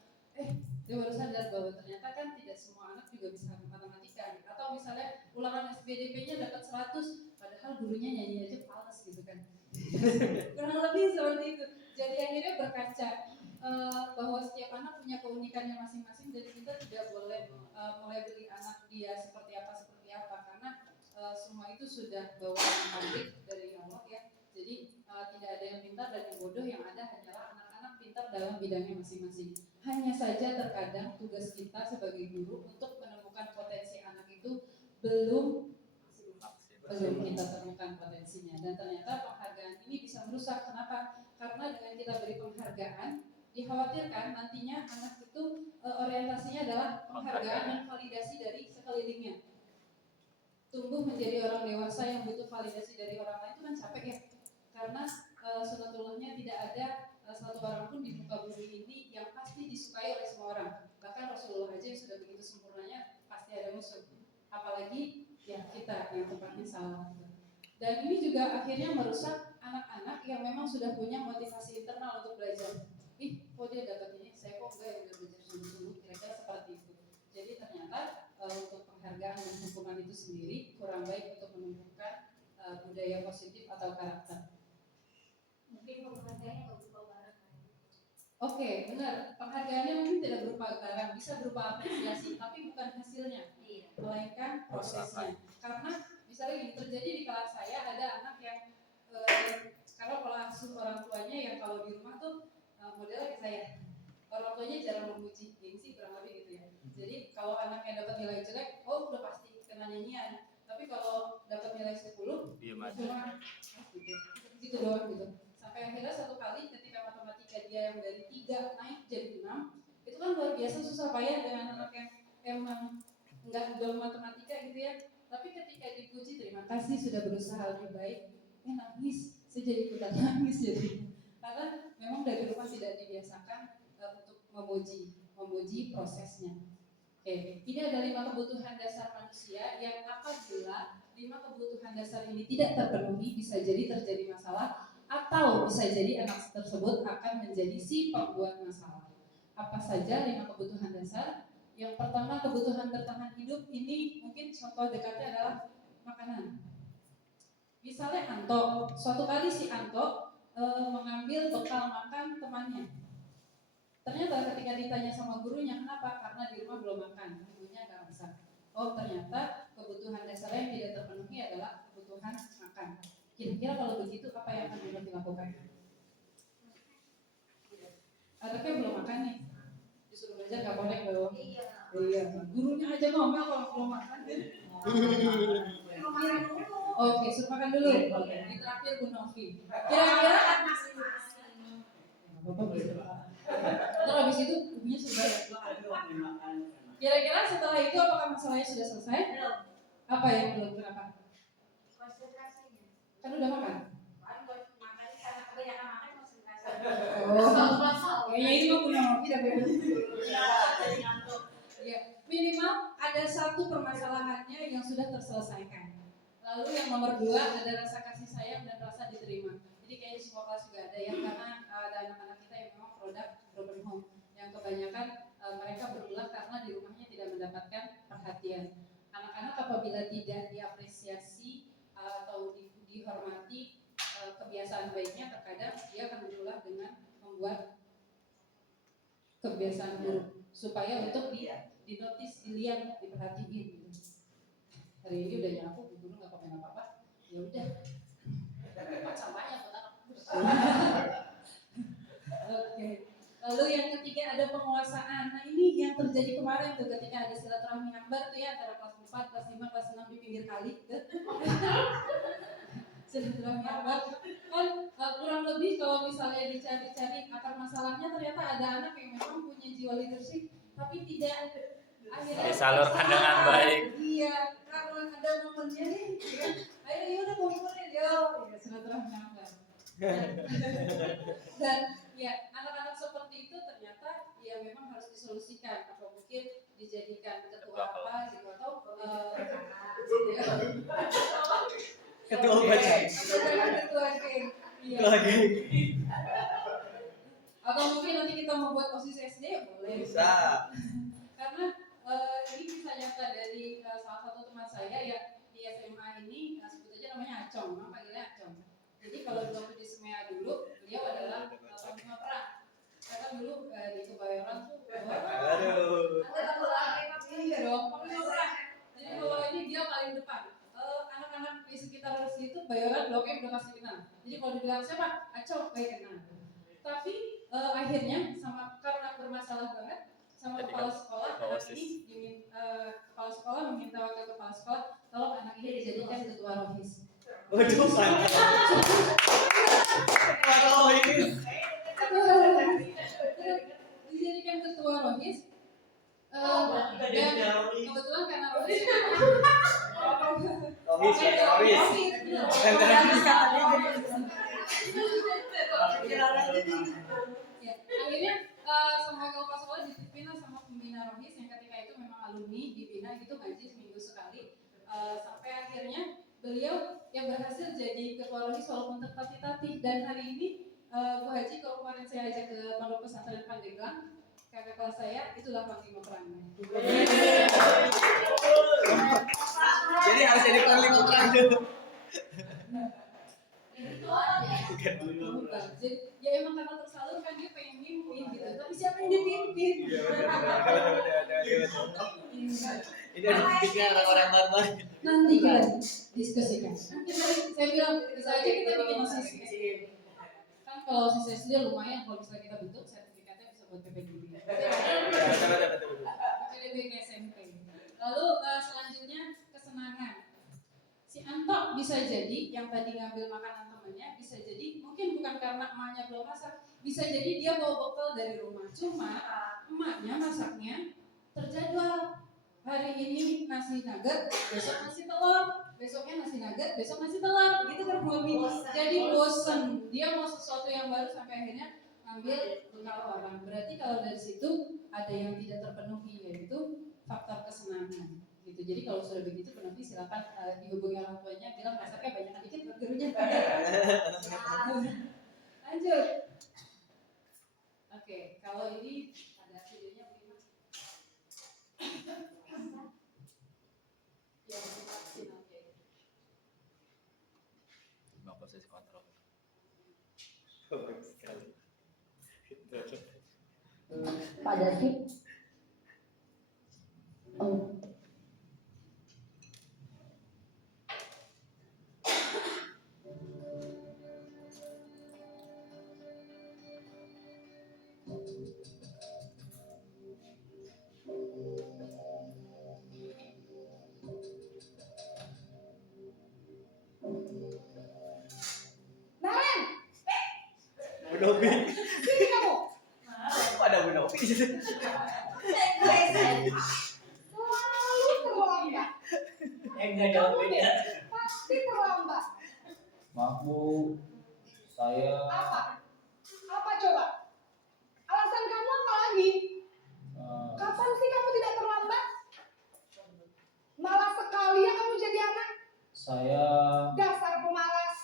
Dia baru sadar bahwa ternyata kan tidak semua anak juga bisa matematika. Atau misalnya ulangan SPDP-nya dapat 100, padahal gurunya nyanyi aja fals gitu kan. Kurang lebih seperti itu. Jadi akhirnya berkaca bahwa setiap anak punya keunikannya masing-masing, jadi kita tidak boleh mulai beli anak dia seperti apa karena semua itu sudah bawaan pabrik dari Allah ya. Jadi tidak ada yang pintar dan yang bodoh, yang ada hanyalah anak-anak pintar dalam bidangnya masing-masing. Hanya saja terkadang tugas kita sebagai guru untuk menemukan potensi anak itu belum kita temukan potensinya, dan ternyata penghargaan ini bisa merusak. Kenapa? Karena dengan kita beri penghargaan, dikhawatirkan nantinya anak itu orientasinya adalah penghargaan dan validasi dari sekelilingnya. Tumbuh menjadi orang dewasa yang butuh validasi dari orang lain itu kan capek ya. Karena sunatullahnya tidak ada satu orang pun di muka bumi ini yang pasti disukai oleh semua orang. Bahkan Rasulullah aja yang sudah begitu sempurnanya pasti ada musuh. Apalagi ya kita yang tempatnya salah. Dan ini juga akhirnya merusak anak-anak yang memang sudah punya motivasi internal untuk belajar. Kok dia dapat ini, saya kok enggak yang udah belajar sungguh-sungguh, kira-kira seperti itu. Jadi ternyata untuk penghargaan dan hukuman itu sendiri kurang baik untuk menumbuhkan budaya positif atau karakter. Mungkin penghargaannya nggak berupa barang. Oke, benar. Penghargaannya mungkin tidak berupa barang, bisa berupa apresiasi, tapi bukan hasilnya, melainkan prosesnya. Karena misalnya gini, terjadi di kelas saya ada anak yang kalau asuh orang tuanya yang kalau di rumah tuh modelnya kayak saya, orang tuanya jarang memuji, gengsi kurang lebih gitu ya. Jadi kalau anaknya dapat nilai jelek, udah pasti kena nyanyian. Tapi kalau dapat nilai 10, cuma gitu doang gitu. Sampai akhirnya satu kali ketika matematika dia yang dari 3 naik jadi 6, itu kan luar biasa susah payah dengan anak yang emang nggak dalam matematika gitu ya. Tapi ketika dipuji terima kasih sudah berusaha lebih baik, nangis, saya jadi ikutan nangis jadi. Karena memang dari rumah tidak dibiasakan untuk memuji prosesnya. Oke, ini ada 5 kebutuhan dasar manusia yang apabila 5 kebutuhan dasar ini tidak terpenuhi bisa jadi terjadi masalah atau bisa jadi anak tersebut akan menjadi si pembuat masalah. Apa saja 5 kebutuhan dasar? Yang pertama kebutuhan bertahan hidup, ini mungkin contoh dekatnya adalah makanan. Misalnya Anto, suatu kali si Anto mengambil bekal makan temannya. Ternyata ketika ditanya sama gurunya kenapa? Karena di rumah belum makan, ibunya agak masak. Oh ternyata kebutuhan dasarnya yang tidak terpenuhi adalah kebutuhan makan. Kira-kira kalau begitu apa yang akan dilakukan? Anaknya belum makan nih, disuruh belajar nggak boleh dong. Iya. Gurunya aja ngomel kalau belum makan. Oke, suruh makan dulu. Oke, ini terakhir Bu Novi. Kira-kira Bapak bisa. Terus habis itu ibunya sudah Kira-kira setelah itu apakah masalahnya sudah selesai? Belum. Apa yang belum? Kenapa? Konsentrasinya. Kan udah makan? Makan karena kebanyakan makan konsentrasi. Oh, kayaknya ini mah punya Novi tapi ya, minimal ada satu permasalahannya yang sudah terselesaikan. Lalu yang nomor 2 ada rasa kasih sayang dan rasa diterima. Jadi kayaknya di semua kelas juga ada ya, karena ada anak-anak kita yang memang produk broken home yang kebanyakan mereka berulah karena di rumahnya tidak mendapatkan perhatian. Anak-anak apabila tidak diapresiasi atau dihormati kebiasaan baiknya, terkadang dia akan berulah dengan membuat kebiasaan buruk supaya untuk dinotis, dilihat, diperhatiin. Hari ini udah nyapu, bu guru nggak komen apa-apa. Ya udah, sampahnya kotak. Oke. Lalu yang ketiga ada penguasaan. Nah ini yang terjadi kemarin tuh ketika ada silaturahmi akbar tuh ya antara kelas 4, kelas 5, kelas 6 di pinggir kali. Silaturahmi akbar kan kurang lebih kalau misalnya dicari-cari akar masalahnya ternyata ada anak yang memang punya jiwa leadership tapi tidak akhirnya disalurkan dengan baik. Iya, karena ada momennya nih. Ya. Ayo udah kumpulin yo. Ya silaturahmi akbar. Dan ya anak-anak seperti itu ternyata ya memang harus disolusikan atau mungkin dijadikan ketua apa gitu atau ketua baca ketua geng iya. Atau mungkin nanti kita membuat OSIS SD boleh bisa karena ini bisa nyata dari salah satu teman saya ya di SMA ini sebut aja namanya Acong, nama panggilnya Acong. Jadi kalau waktu di SMEA dulu beliau adalah panglima perang. Karena dulu di Kebayoran tuh iya dong, panglima perang. Jadi kalau ini dia paling depan. Anak-anak di sekitar situ Bayoran bloknya udah pasti kenal. Jadi kalau dibilang siapa? Acong, kenal. Tapi akhirnya karena bermasalah banget sama kepala sekolah, anak ini kepala sekolah meminta wakil kepala sekolah tolong anak ini dijadikan ketua rohis. Waduh, waduh ini dijadikan ketua rohis. Dan kebetulan karena rohis akhirnya sama kepala sekolah dipina sama pembina rohis yang ketika itu memang alumni dibina gitu ngaji seminggu sekali sampai akhirnya beliau yang berhasil jadi ketua rohis walaupun tertatih-tatih dan hari ini Bu Haji kalau kemarin saya ajak ke Pondok Pesantren Pandeglang kakak kelas saya itulah panglima perangnya. Jadi harus jadi panglima perang dulu. Jadi ya emang karena tersalurkan dia pengen mimpin gitu. Tapi siapa yang dipimpin? Ini ada titiknya orang-orang barbar. Nanti kita diskusikan. Saya bilang bisa aja kita bikin OSIS. Kan kalau OSIS SD lumayan kalau bisa kita bentuk sertifikatnya bisa buat PPDB. PPDB ke SMP. Lalu selanjutnya kesenangan. Si Anto bisa jadi yang tadi ngambil makanan namanya, bisa jadi mungkin bukan karena emaknya belum masak, bisa jadi dia bawa bekal dari rumah, cuma emaknya masaknya terjadwal. Hari ini nasi nugget, besok nasi telur, besoknya nasi nugget, besok nasi telur, gitu terlebih. Jadi bosen, dia mau sesuatu yang baru sampai akhirnya ngambil bekal orang. Berarti kalau dari situ ada yang tidak terpenuhi, yaitu faktor kesenangan. Gitu. Jadi kalau sudah begitu penuhi silakan dihubungi orang tuanya, bilang masaknya banyak dikit burgernya. Lanjut. Oke, kalau ini ada videonya bagaimana? Ya, vaksin, oke. Bang posisi kontrol. Sekali. Pak David. Oh. Naren, Bu Novi. sini kamu. Kok ada Bu Novi? Selalu terlambat. Enggak jawabin ya. Pasti terlambat. Maaf Bu, saya Apa? Apa coba? Alasan kamu apa lagi? Kapan sih kamu tidak terlambat? Malas sekali ya kamu jadi anak. saya Dasar pemalas.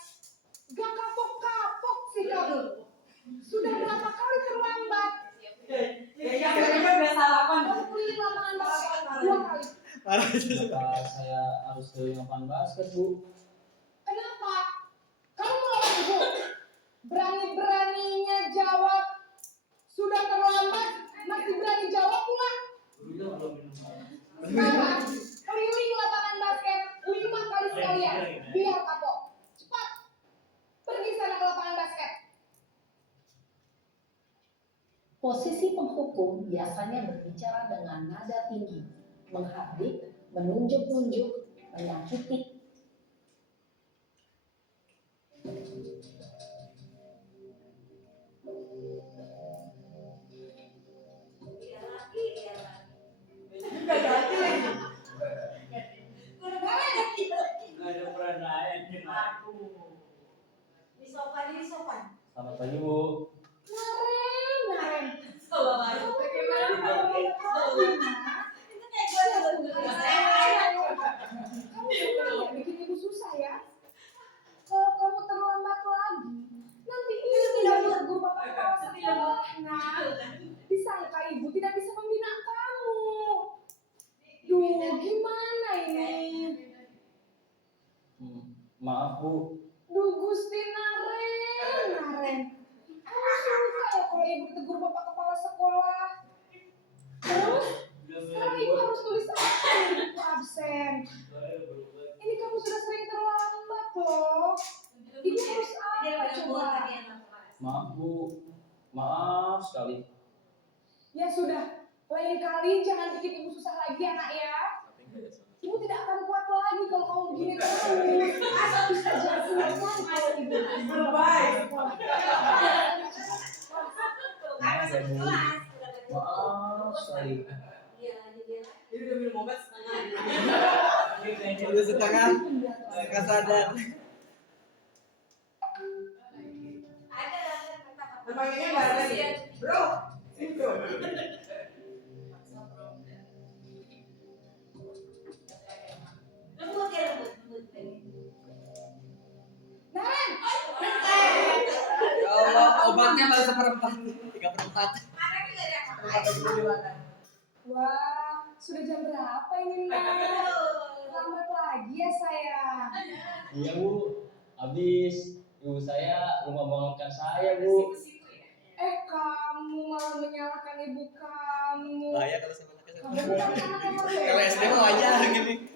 Gak kapok-kapok sih kamu. Sudah berapa kali terlambat? Ya, mereka udah sarapan. Kamu keliling lapangan basket 2 kali. kenapa saya harus ke lapangan basket Bu? Kenapa? Kamu melawan ibu. Berani-beraninya jawab. Sudah terlambat, masih berani jawab pula. Sekarang, keliling lapangan basket 5 kali sekalian. Biar kapok. Cepat. Pergi sana ke lapangan basket. Posisi penghukum biasanya berbicara dengan nada tinggi, menghardik, menunjuk-nunjuk, menyakiti. Juga ganti lagi. Nggak ada peranaan. Di sopan, di sopan. Selamat pagi Bu. Naren. Salah lagi. Bagaimana kalau itu kayak gue Kamu bikin ibu susah ya. Kalau kamu terlambat lagi, nanti ibu tidak menegur bapak kepala sekolah. Nah, disangka ibu tidak bisa membina kamu. Duh, gimana ini? Maaf Bu, Duh, Gusti Naren. Kamu suka ya kalau ibu tegur bapak kepala sekolah. Terus, sekarang ibu harus tulis apa nih ibu absen? Ini kamu sudah sering terlambat loh. Ibu harus apa coba? maaf Bu, maaf sekali. Ya sudah, lain kali jangan bikin ibu susah lagi anak ya. Ibu tidak akan kuat lagi kalau kamu begini terus. Asal bisa jatuh lagi kalau ibu Bye. Maaf ya Bu, maaf sekali. Ini udah minum obat setengah. Udah setengah. Nggak sadar. Namanya nggak ada nih. Bro, sini bro. Lembut ya, lembut. Naren, Ya Allah, obatnya baru 1/4. 3/4. wah sudah jam berapa ini Naren? Lambat lagi ya sayang. Iya Bu, habis ibu saya rumah bangunkan saya Bu. Kamu malah menyalahkan ibu kamu. Bahaya kalau sama anaknya. Kamu bukan anak nomor Kalau SD mah wajar gini.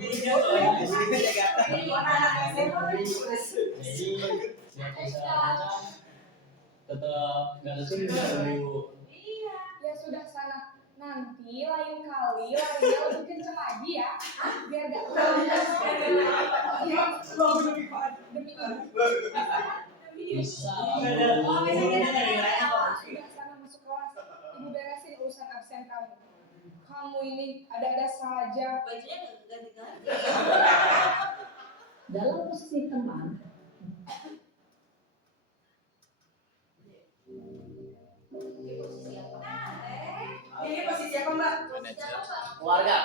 Jadi siapa usahanya tetap nggak ada Bu. Ya sudah sana. Nanti lain kali larinya lebih kenceng lagi ya. Biar gak terlalu. Bisa. Oh, misalnya dari Sudah sana masuk kelas. Ibu beresin urusan absen kamu. Kamu ini ada-ada saja. bajunya nggak ganti-ganti. Dalam posisi teman, Ini posisi apa? Ini posisi apa Mbak? Keluarga.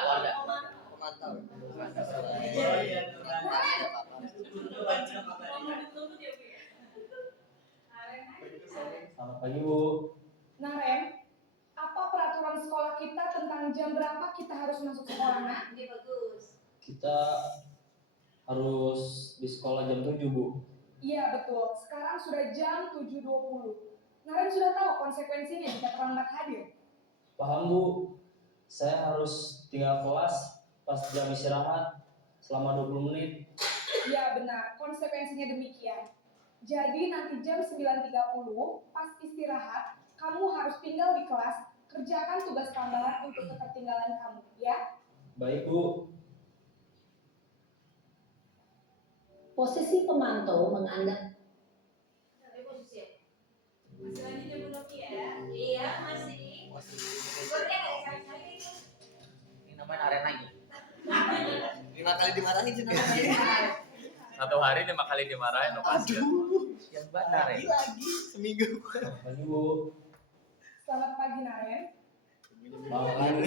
Pemantau. Oh iya, Selamat pagi, Bu. Nah, Ren, apa peraturan sekolah kita tentang jam berapa kita harus masuk sekolah, Nak? Ini bagus. Kita harus di sekolah jam 7, Bu. Iya, betul. Sekarang sudah jam 7.20. Nah, Ren sudah tahu konsekuensinya jika terlambat hadir. Paham, Bu. Saya harus tinggal kelas pas jam istirahat selama 20 menit. Iya, benar. Konsekuensinya demikian. Jadi nanti jam 9.30 pas istirahat, kamu harus tinggal di kelas, kerjakan tugas tambahan untuk ketertinggalan kamu, ya? Baik, Bu. posisi pemantau menganggap Ini posisi apa? Masih lanjut ya Bu Novi ya? Iya, masih. Sebenarnya nggak cari-cari itu. Ini namanya arena ini. 5 kali dimarahin sih. 1 hari 5 kali dimarahin lo kasihan. Yang benar ya. Lagi seminggu. Selamat pagi, Bu. Selamat pagi, Naren. Maaf,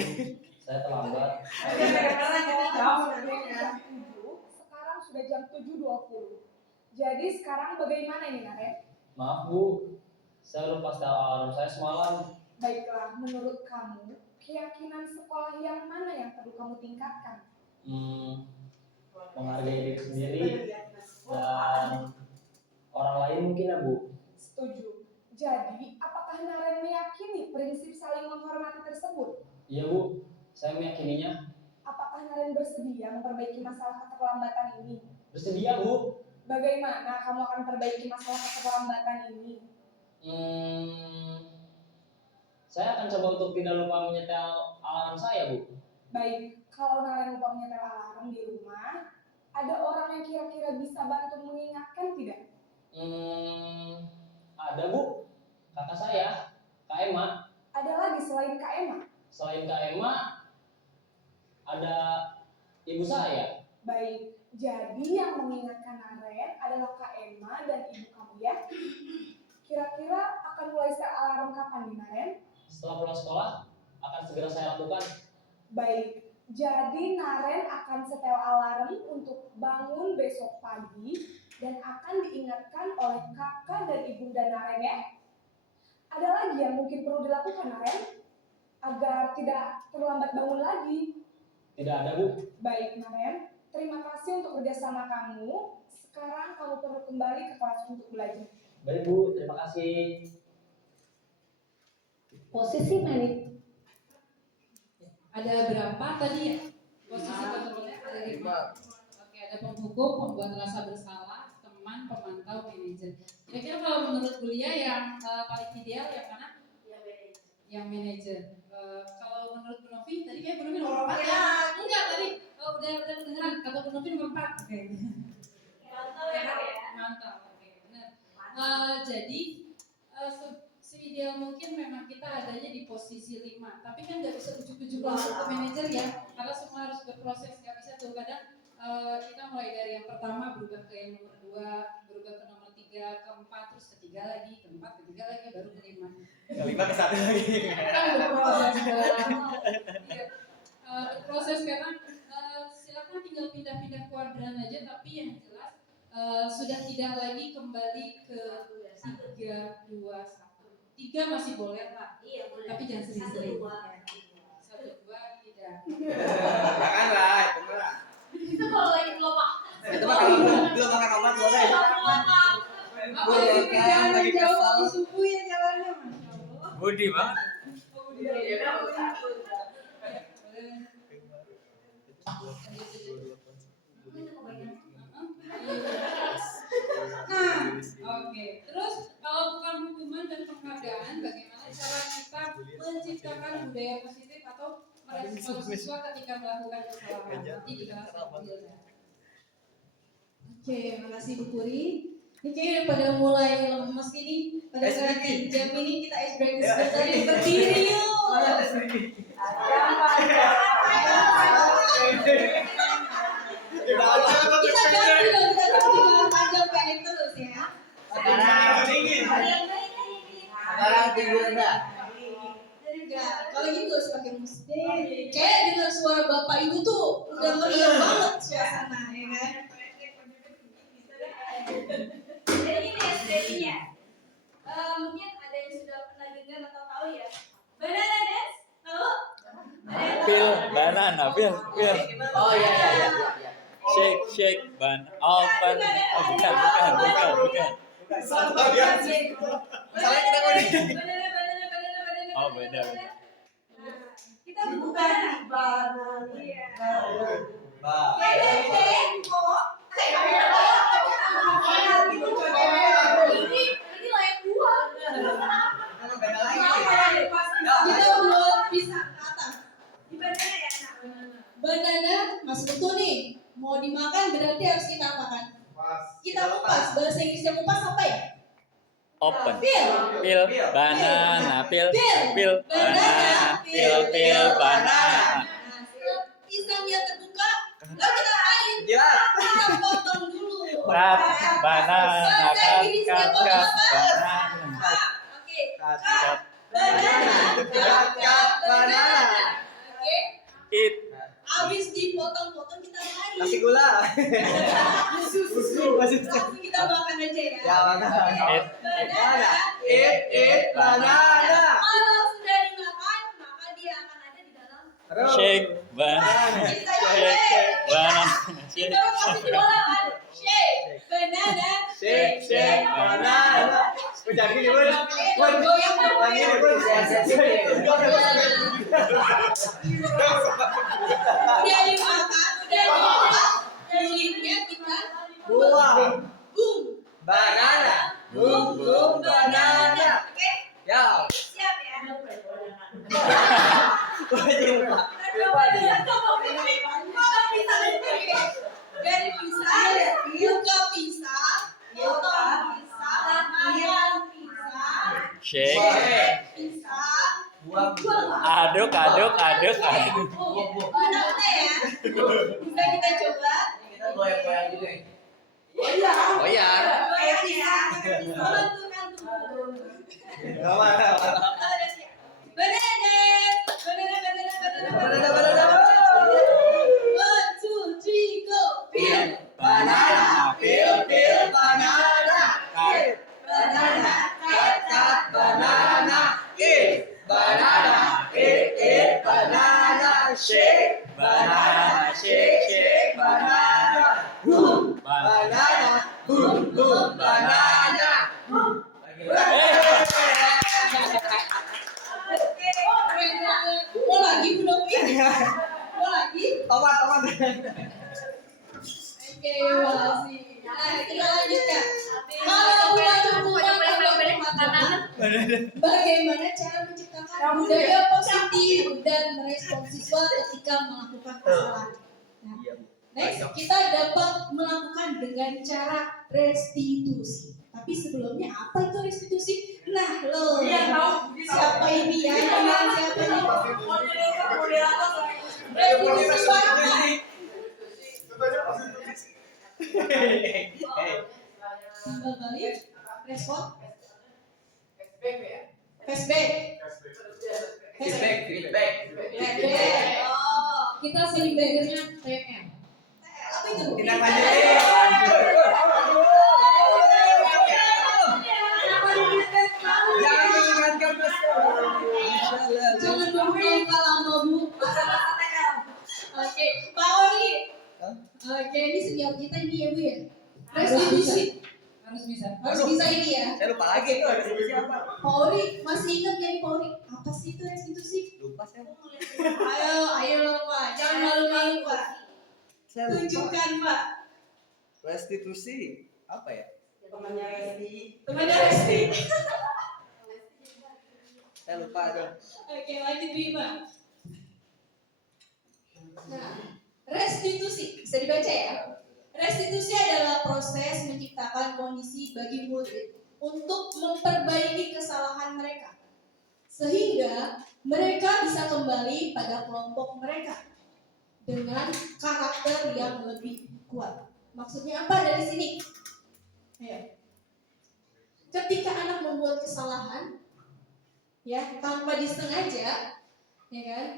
saya terlambat. Sekarang sudah jam 7.20. Jadi sekarang bagaimana ini, Naren? Maaf, Bu. Saya lupa setel alarm saya semalam. Baiklah, menurut kamu, keyakinan sekolah yang mana yang perlu kamu tingkatkan? Menghargai diri sendiri dan orang lain mungkin ya, Bu. Setuju. Jadi, apakah Naren meyakini prinsip saling menghormati tersebut? Iya, Bu. Saya meyakininya. Apakah Naren bersedia memperbaiki masalah keterlambatan ini? Bersedia, Bu. Bagaimana kamu akan perbaiki masalah keterlambatan ini? Saya akan coba untuk tidak lupa menyetel alarm saya, Bu. Baik, kalau Naren lupa menyetel alarm di rumah, ada orang yang kira-kira bisa bantu mengingatkan tidak? Ada, Bu. Kakak saya, Kak Emma. Ada lagi selain Kak Emma? Selain Kak Emma, ada ibu saya. Baik, jadi yang mengingatkan Naren adalah Kak Emma dan ibu kamu ya. Kira-kira akan mulai setel alarm kapan nih, Naren? Setelah pulang sekolah, akan segera saya lakukan. Baik, jadi Naren akan setel alarm untuk bangun besok pagi dan akan diingatkan oleh kakak dan ibunda Naren ya. Ada lagi yang mungkin perlu dilakukan, Naren? Agar tidak terlambat bangun lagi. Tidak ada, Bu. Baik, Naren. Terima kasih untuk kerjasama kamu. Sekarang kamu perlu kembali ke kelas untuk belajar. Baik, Bu. Terima kasih. posisi manit Ada berapa tadi ya? Posisi kontrolnya ada 5. Oke, ada penghukum, pembuat rasa bersalah, teman, pemantau, manajer. Kira-kira kalau menurut kuliah yang paling ideal yang mana? Yang manajer. Kalau menurut Bu Novi, tadi kayak Bu Novi nomor 4 ya? Enggak, tadi udah kedengeran. Kata Bu Novi nomor 4. Oke. Mantap ya Kak ya? Mantap, oke, benar. Jadi, seideal mungkin memang kita adanya di posisi 5, tapi kan nggak bisa ujuk-ujuk langsung ke manajer ya, karena semua harus berproses, nggak bisa tuh kadang kita mulai dari yang pertama berubah ke yang nomor 2, berubah ke nomor 3, ke 4, terus ke 3 lagi, ke 4, ke 3 lagi, baru ke 5. Ke 5 ke 1 lagi. Kan berproses berproses karena silakan tinggal pindah-pindah kuadran aja, tapi yang jelas sudah tidak lagi kembali ke 3, 2, 1. 3 masih boleh Pak, Iya boleh. tapi jangan sering-sering. 1, 1, 2 tidak. Jangan lah, itu mah. Itu kalau lagi belum Itu mah kalau belum makan obat boleh. Apalagi kerjaan lagi jauh kesal. di subuh ya jalannya, Masya Allah. Budi banget. Oke, terus kalau bukan hukuman dan penghargaan, bagaimana cara kita menciptakan budaya positif atau merespon siswa ketika melakukan kesalahan? Nanti di kelas ambil. Oke, makasih Bu Puri. Ini kayaknya pada mulai lemes ini, pada Ice saat breaking. jam ini kita ice breaking Ya, ice sebentar breaking. berdiri yuk. Mana ice breaking? Kita ganti dong, kita ganti jangan panjang pendek terus ya. Sekarang dingin. Sekarang tinggi rendah. Enggak, kalau gitu gak usah pakai musik. Kayak dengar suara bapak ibu tuh udah meriah banget suasana ya kan. Jadi ini SDI-nya. Mungkin ada yang sudah pernah dengar atau tahu ya. Banana dance, tahu? Pil, banana, pil. Oh iya iya iya. Shake, open. Oh, bukan. Masalahnya kita kok di Banana. Oh, beda. Kita bukan banana. Iya. Bah. Ini layak gua. Kan beda lagi. Kita belum bisa ke atas. Di banana ya, anak. Banana masih betul nih. Mau dimakan berarti harus kita apakan? Kita kupas. Bahasa Inggrisnya kupas apa ya? Open. Peel. Pil, banana, pil, Peel. banana, pil, banana. Nah, pisangnya terbuka, lalu kita apain? Ya. Kita potong dulu. Cut, banana, Bahasa Inggrisnya cut, potong apa? banana. Oke. Cut, Cut banana. Oke. eat, Abis dipotong-potong kita main. Kasih gula. Susu. Langsung kita makan aja ya. Ya, makan. eat, Banana. Eat banana. Kalau sudah dimakan, maka dia akan ada di dalam. Terus. shake, banana, Kita shake, banana, shake. Kita kasih di bola kan. Shake banana. Shake banana. Udah gini, Bun. Bun. Goyang dong. Lagi, Bun. Udah dimakan, udah dimakan. Kulitnya kita Buang. boom. Banana. Boom banana. Oke, Ya. siap ya. Dari pisang, buka pisang, potong pisang, makan pisang, Shake, pisang, Buang. aduk. Udah ya. Bisa kita coba. Kita goyang-goyang juga. Oh iya. Kayak pisang, menentukan tubuh. Gak mana. Banana. 1, 2, 3, go. Peel. Banana. Peel banana. Cut, Banana. Cut banana. Eat banana. Eat banana. Shake banana. Shake banana. Boom banana. Boom banana. Mau lagi Bu Novi? Mau lagi? Tomat. Oke, makasih. Nah, kita lanjutkan. Kalau bulan makanan, bagaimana cara menciptakan budaya positif dan merespon siswa ketika melakukan kesalahan? Nah, next, kita dapat melakukan dengan cara restitusi. Tapi sebelumnya apa itu restitusi? Nah, lo siapa ini ya? Siapa ini? Restitusi apa? Kembali, respon, flashback. Feedback. Oh, kita sering belajarnya TM. Apa itu? Tindak lanjut. Jangan mengingatkan Mas. Jangan membuka lama Bu. Oke, Pak Ori. Oke, ini senior kita ini ya Bu ya. Restitusi. Harus bisa. Harus bisa ini ya. Saya lupa lagi itu restitusi apa. Pak Ori, masih ingat nggak nih Pak Ori? Apa sih itu restitusi? Lupa saya. Ayo Pak. Jangan malu-malu Pak. Saya lupa. Tunjukkan Pak. Restitusi apa ya? Temannya Resti. Temannya Resti. Saya lupa dong. Oke, lanjut Bima. Nah, restitusi bisa dibaca ya. Restitusi adalah proses menciptakan kondisi bagi murid untuk memperbaiki kesalahan mereka, sehingga mereka bisa kembali pada kelompok mereka dengan karakter yang lebih kuat. Maksudnya apa dari sini? Ayo. Ketika anak membuat kesalahan, ya tanpa disengaja, ya kan?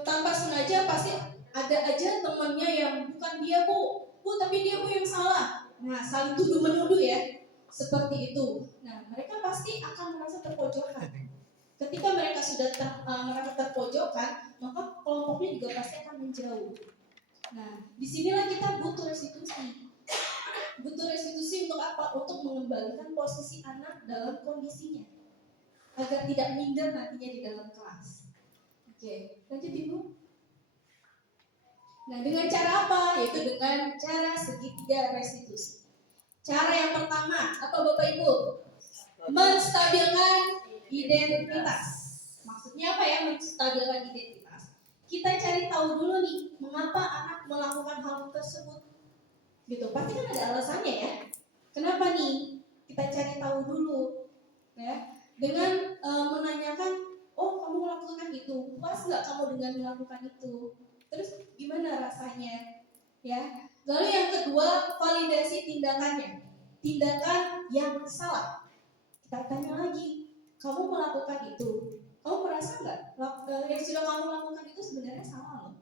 Tanpa sengaja pasti ada aja temannya yang bukan dia bu, tapi dia bu yang salah. Nah, saling tuduh menuduh ya, seperti itu. Nah, mereka pasti akan merasa terpojokan. Ketika mereka sudah merasa terpojokan, maka kelompoknya juga pasti akan menjauh. Nah, disinilah kita butuh restitusi. Butuh restitusi untuk apa? Untuk mengembalikan posisi anak dalam kondisinya, agar tidak minder nantinya di dalam kelas. Oke, lanjut Ibu. Nah, dengan cara apa? Yaitu dengan cara segitiga restitusi. Cara yang pertama, apa Bapak Ibu? Menstabilkan identitas. Maksudnya apa ya menstabilkan identitas? Kita cari tahu dulu nih, mengapa anak melakukan hal tersebut. Gitu, pasti kan ada alasannya ya. Kenapa nih? Kita cari tahu dulu. Ya, dengan menanyakan, oh kamu melakukan itu, puas nggak kamu dengan melakukan itu? Terus gimana rasanya? Ya. Lalu yang kedua, validasi tindakannya. Tindakan yang salah. Kita tanya lagi, kamu melakukan itu, kamu merasa nggak yang sudah kamu lakukan itu sebenarnya salah loh?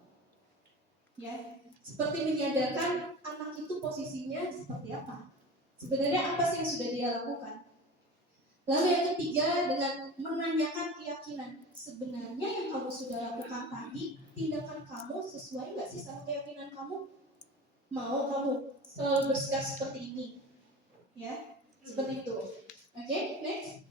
Ya, seperti menyadarkan anak itu posisinya seperti apa. Sebenarnya apa sih yang sudah dia lakukan? Lalu yang ketiga, dengan menanyakan keyakinan. Sebenarnya yang kamu sudah lakukan tadi, tindakan kamu sesuai nggak sih sama keyakinan kamu? Mau kamu selalu bersikap seperti ini? Ya, seperti itu. Oke, next.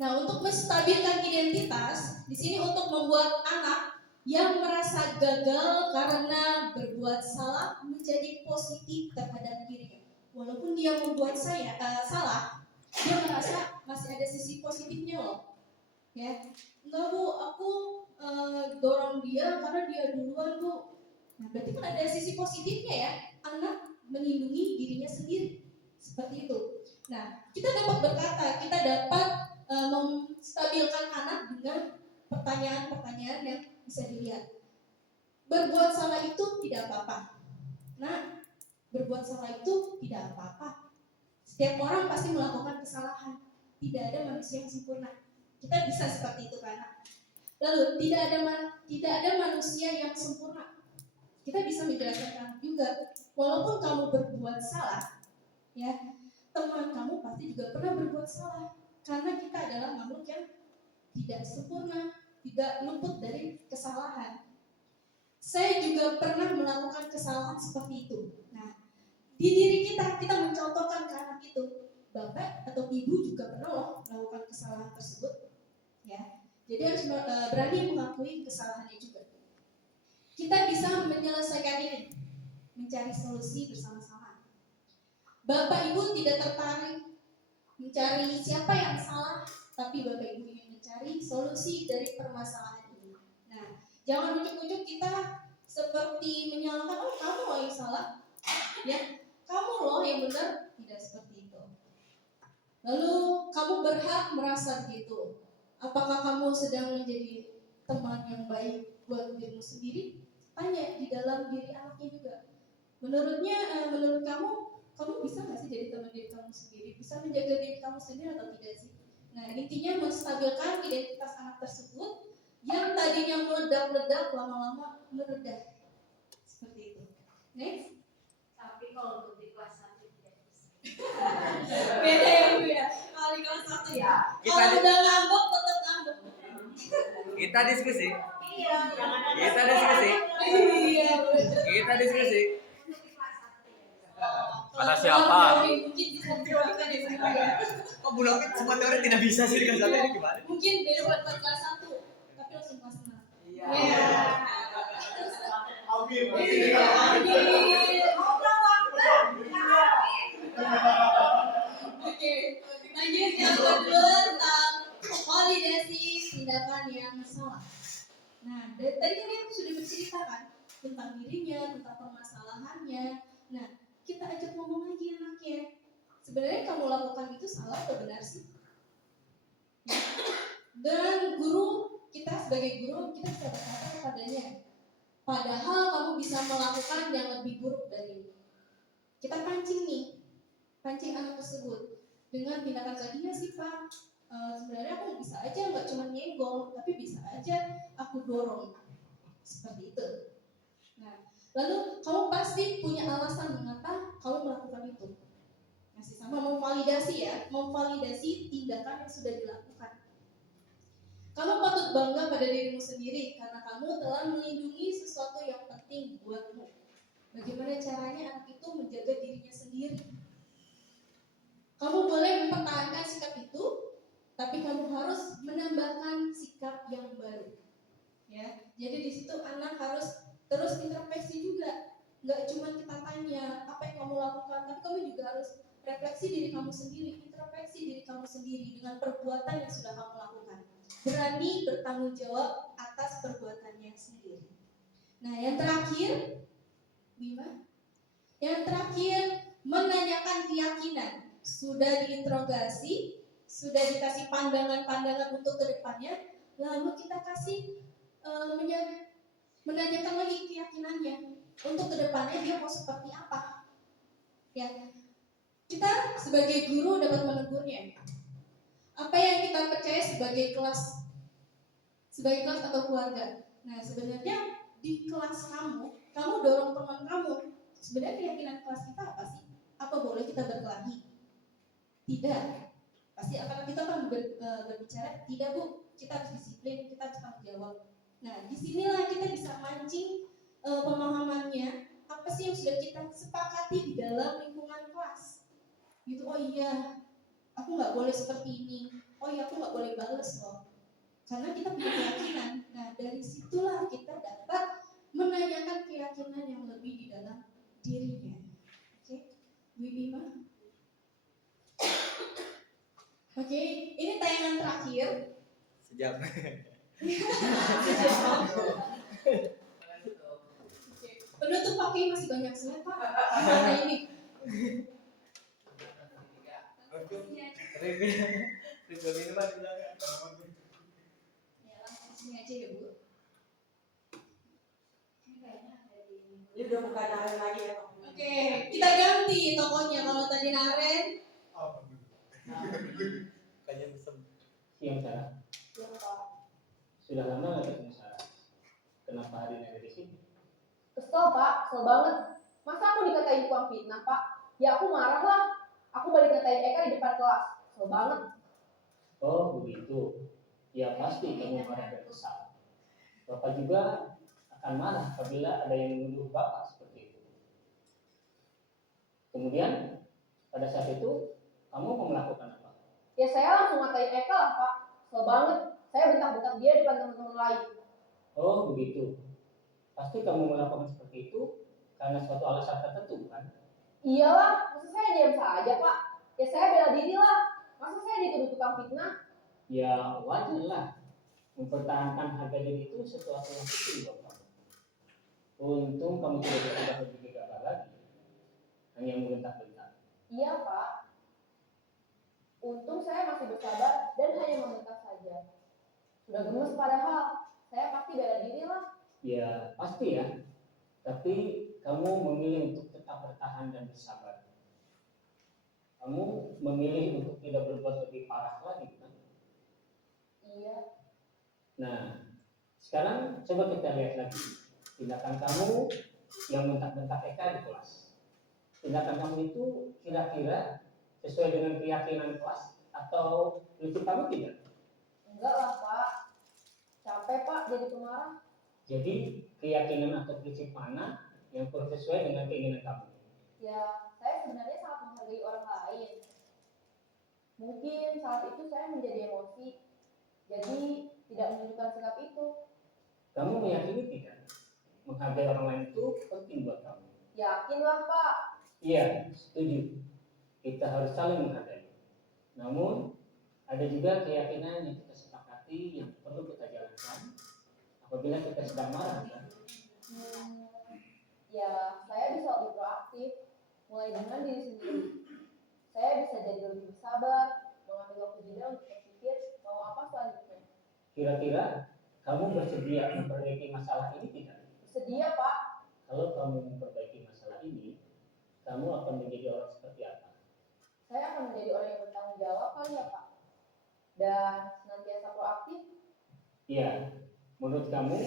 Nah, untuk menstabilkan identitas, di sini untuk membuat anak yang merasa gagal karena berbuat salah menjadi positif terhadap dirinya. Walaupun dia membuat salah, dia merasa masih ada sisi positifnya loh. Ya, enggak bu, aku dorong dia karena dia duluan bu. Nah, berarti kan ada sisi positifnya ya, anak melindungi dirinya sendiri. Seperti itu. Nah, kita dapat berkata, kita dapat menstabilkan anak dengan pertanyaan-pertanyaan yang bisa dilihat. Berbuat salah itu tidak apa-apa. Nah, berbuat salah itu tidak apa-apa. Setiap orang pasti melakukan kesalahan. Tidak ada manusia yang sempurna. Kita bisa seperti itu kan? Lalu tidak ada manusia yang sempurna. Kita bisa menjelaskan kamu juga. Walaupun kamu berbuat salah, ya teman kamu pasti juga pernah berbuat salah. Karena kita adalah makhluk yang tidak sempurna, tidak luput dari kesalahan. Saya juga pernah melakukan kesalahan seperti itu. Nah, di diri kita mencontohkan ke anak itu. Bapak atau ibu juga pernah loh melakukan kesalahan tersebut. Ya, jadi harus berani mengakui kesalahannya juga. Kita bisa menyelesaikan ini, mencari solusi bersama-sama. Bapak ibu tidak tertarik mencari siapa yang salah, tapi Bapak Ibu ingin mencari solusi dari permasalahan ini. Nah, jangan ujuk-ujuk kita seperti menyalahkan, oh kamu loh yang salah, ya kamu loh yang benar, tidak seperti itu. Lalu kamu berhak merasa begitu. Apakah kamu sedang menjadi teman yang baik buat dirimu sendiri? Tanya di dalam diri anaknya juga. Menurut kamu bisa nggak sih jadi teman diri kamu sendiri? Bisa menjaga diri kamu sendiri atau tidak sih? Nah, intinya menstabilkan identitas anak tersebut yang tadinya meledak-ledak lama-lama meredah. Seperti itu. Next. Tapi kalau untuk di kelas 1 tidak bisa. Beda ya Bu ya. Kalau di kelas 1 ya. Kalau udah ngambek tetap ngambek. Kita diskusi. Iya, jangan ada. Kita diskusi. Iya. Kita diskusi. Kata Kalau siapa? mungkin bisa dikeluarkan di sini ya. Kok Bu Novi semua teori tidak bisa sih di kelas 1 ini gimana? Mungkin beda buat kelas 1, tapi langsung kelas 6. Iya. Amin. Oke, lanjut yang kedua tentang validasi tindakan yang salah. Nah, dari tadi kan kita sudah bercerita kan, tentang dirinya, tentang permasalahannya. Nah, kita ajak ngomong lagi anaknya. Sebenarnya kamu lakukan itu salah atau benar sih? Dan kita sebagai guru, kita bisa berkata kepadanya, padahal kamu bisa melakukan yang lebih buruk dari ini. Kita pancing anak tersebut dengan tindakan tadi, ya sih Pak, sebenarnya aku bisa aja nggak cuma nyenggol, tapi bisa aja aku dorong, seperti itu. Nah, lalu kamu pasti punya alasan mengapa kamu melakukan itu. Masih sama memvalidasi tindakan yang sudah dilakukan. Kamu patut bangga pada dirimu sendiri karena kamu telah melindungi sesuatu yang penting buatmu. Bagaimana caranya anak itu menjaga dirinya sendiri? Kamu boleh mempertahankan sikap itu, tapi kamu harus menambahkan sikap yang baru. Ya, jadi di situ anak harus terus introspeksi juga. Nggak cuma kita tanya apa yang kamu lakukan, tapi kamu juga harus refleksi diri kamu sendiri, introspeksi diri kamu sendiri dengan perbuatan yang sudah kamu lakukan. Berani bertanggung jawab atas perbuatannya sendiri. Nah, yang terakhir, Bima, menanyakan keyakinan. Sudah diinterogasi, sudah dikasih pandangan-pandangan untuk kedepannya, lalu kita kasih menanyakan lagi keyakinannya untuk kedepannya dia mau seperti apa. Ya, kita sebagai guru dapat menegurnya. Apa yang kita percaya sebagai kelas atau keluarga. Nah, sebenarnya di kelas kamu dorong teman kamu. Sebenarnya keyakinan kelas kita apa sih? Apa boleh kita berkelahi? Tidak. Pasti akan kita berbicara, tidak Bu, kita harus disiplin, kita harus tanggung jawab. Nah, disinilah kita bisa mancing pemahamannya, apa sih yang sudah kita sepakati di dalam lingkungan kelas. Gitu, oh iya, aku nggak boleh seperti ini. Oh iya, aku nggak boleh bales loh. Karena kita punya keyakinan. Nah, dari situlah kita dapat menanyakan keyakinan yang lebih di dalam dirinya. Oke, Bu Bima. Oke, ini tayangan terakhir. Sejam. Penutup pakai masih banyak slide Pak. Gimana ini? Review minuman di belakang. Ya, langsung sini aja ya Bu. Ini udah bukan Naren lagi ya Pak. Oke, kita ganti tokonya. Kalau tadi Naren, Kayaknya bisa. Siang Sarah. ya Pak. Sudah lama nggak ketemu Sarah? Kenapa hari ini ada di sini? Kesel Pak, kesel banget. Masa aku dikatain tukang fitnah Pak? Ya aku marah lah. Aku balik ngatain Eka di depan kelas. Kesel banget. Oh begitu. Ya pasti kamu marah dan kesal. Bapak juga akan marah apabila ada yang menuduh Bapak seperti itu. Kemudian pada saat itu kamu mau melakukan apa? Ya saya langsung ngatain Eka lah Pak. Kesel banget. Saya bentak-bentak dia di depan teman-teman lain. Oh begitu. Pasti kamu melakukan seperti itu karena suatu alasan tertentu kan? Iyalah, masa saya diam saja Pak? Ya saya bela diri lah. Masa saya dituduh tukang fitnah? Ya wajar lah. Mempertahankan harga diri itu sesuatu yang penting buat kamu. Untung kamu tidak berubah lebih gegabah lagi. Hanya membentak-bentak. Iya Pak. Untung saya masih bersabar dan hanya membentak saja. Sudah gemes padahal. Saya pasti bela diri lah. Ya pasti ya. Tapi kamu memilih untuk tetap bertahan dan bersabar. Kamu memilih untuk tidak berbuat lebih parah lagi kan? Iya. Nah, sekarang coba kita lihat lagi tindakan kamu yang bentak-bentak Eka di kelas. Tindakan kamu itu kira-kira sesuai dengan keyakinan kelas atau prinsip kamu tidak? Enggak lah Pak. Capek Pak jadi pemarah. Jadi keyakinan atau prinsip mana yang kurang sesuai dengan keinginan kamu? Ya, saya sebenarnya sangat menghargai orang lain. Mungkin saat itu saya menjadi emosi. Jadi tidak menunjukkan sikap itu. Kamu meyakini tidak? Menghargai orang lain itu penting buat kamu. Yakinlah Pak. Iya, setuju. Kita harus saling menghargai. Namun, ada juga keyakinan yang kita sepakati yang perlu kita jalankan apabila kita sedang marah kan? Ya, saya bisa lebih proaktif, mulai dengan diri sendiri. Saya bisa jadi lebih bersabar, mengambil waktu jeda untuk berpikir mau apa selanjutnya. Kira-kira kamu bersedia memperbaiki masalah ini tidak? Bersedia, Pak. Kalau kamu memperbaiki masalah ini, kamu akan menjadi orang seperti apa? Saya akan menjadi orang yang bertanggung jawab kali ya, Pak. Dan senantiasa proaktif. Iya, menurut kamu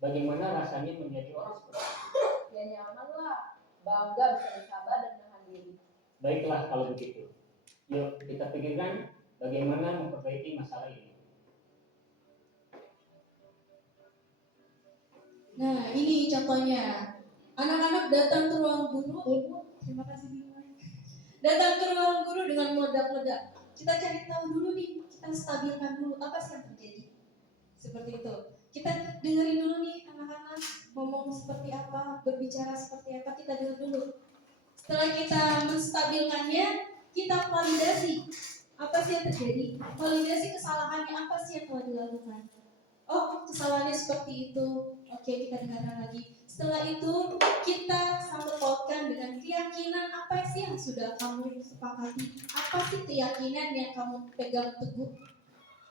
bagaimana rasanya menjadi orang seperti itu? Ya nyaman lah, bangga bisa bersabar dan menahan diri. Baiklah kalau begitu. Yuk kita pikirkan bagaimana memperbaiki masalah ini. Nah, ini contohnya. Anak-anak datang ke ruang guru. Terima kasih Bima. Datang ke ruang guru dengan meledak-ledak. Kita cari tahu dulu nih, kita stabilkan dulu apa sih yang terjadi. Seperti itu. Kita dengerin dulu nih anak-anak ngomong seperti apa, berbicara seperti apa, kita dengar dulu. Setelah kita menstabilkannya, kita validasi apa sih yang terjadi. Validasi kesalahannya apa sih yang telah dilakukan. Oh, kesalahannya seperti itu. Oke, kita dengarkan lagi. Setelah itu, kita sangkut pautkan dengan keyakinan apa sih yang sudah kamu sepakati. Apa sih keyakinan yang kamu pegang teguh.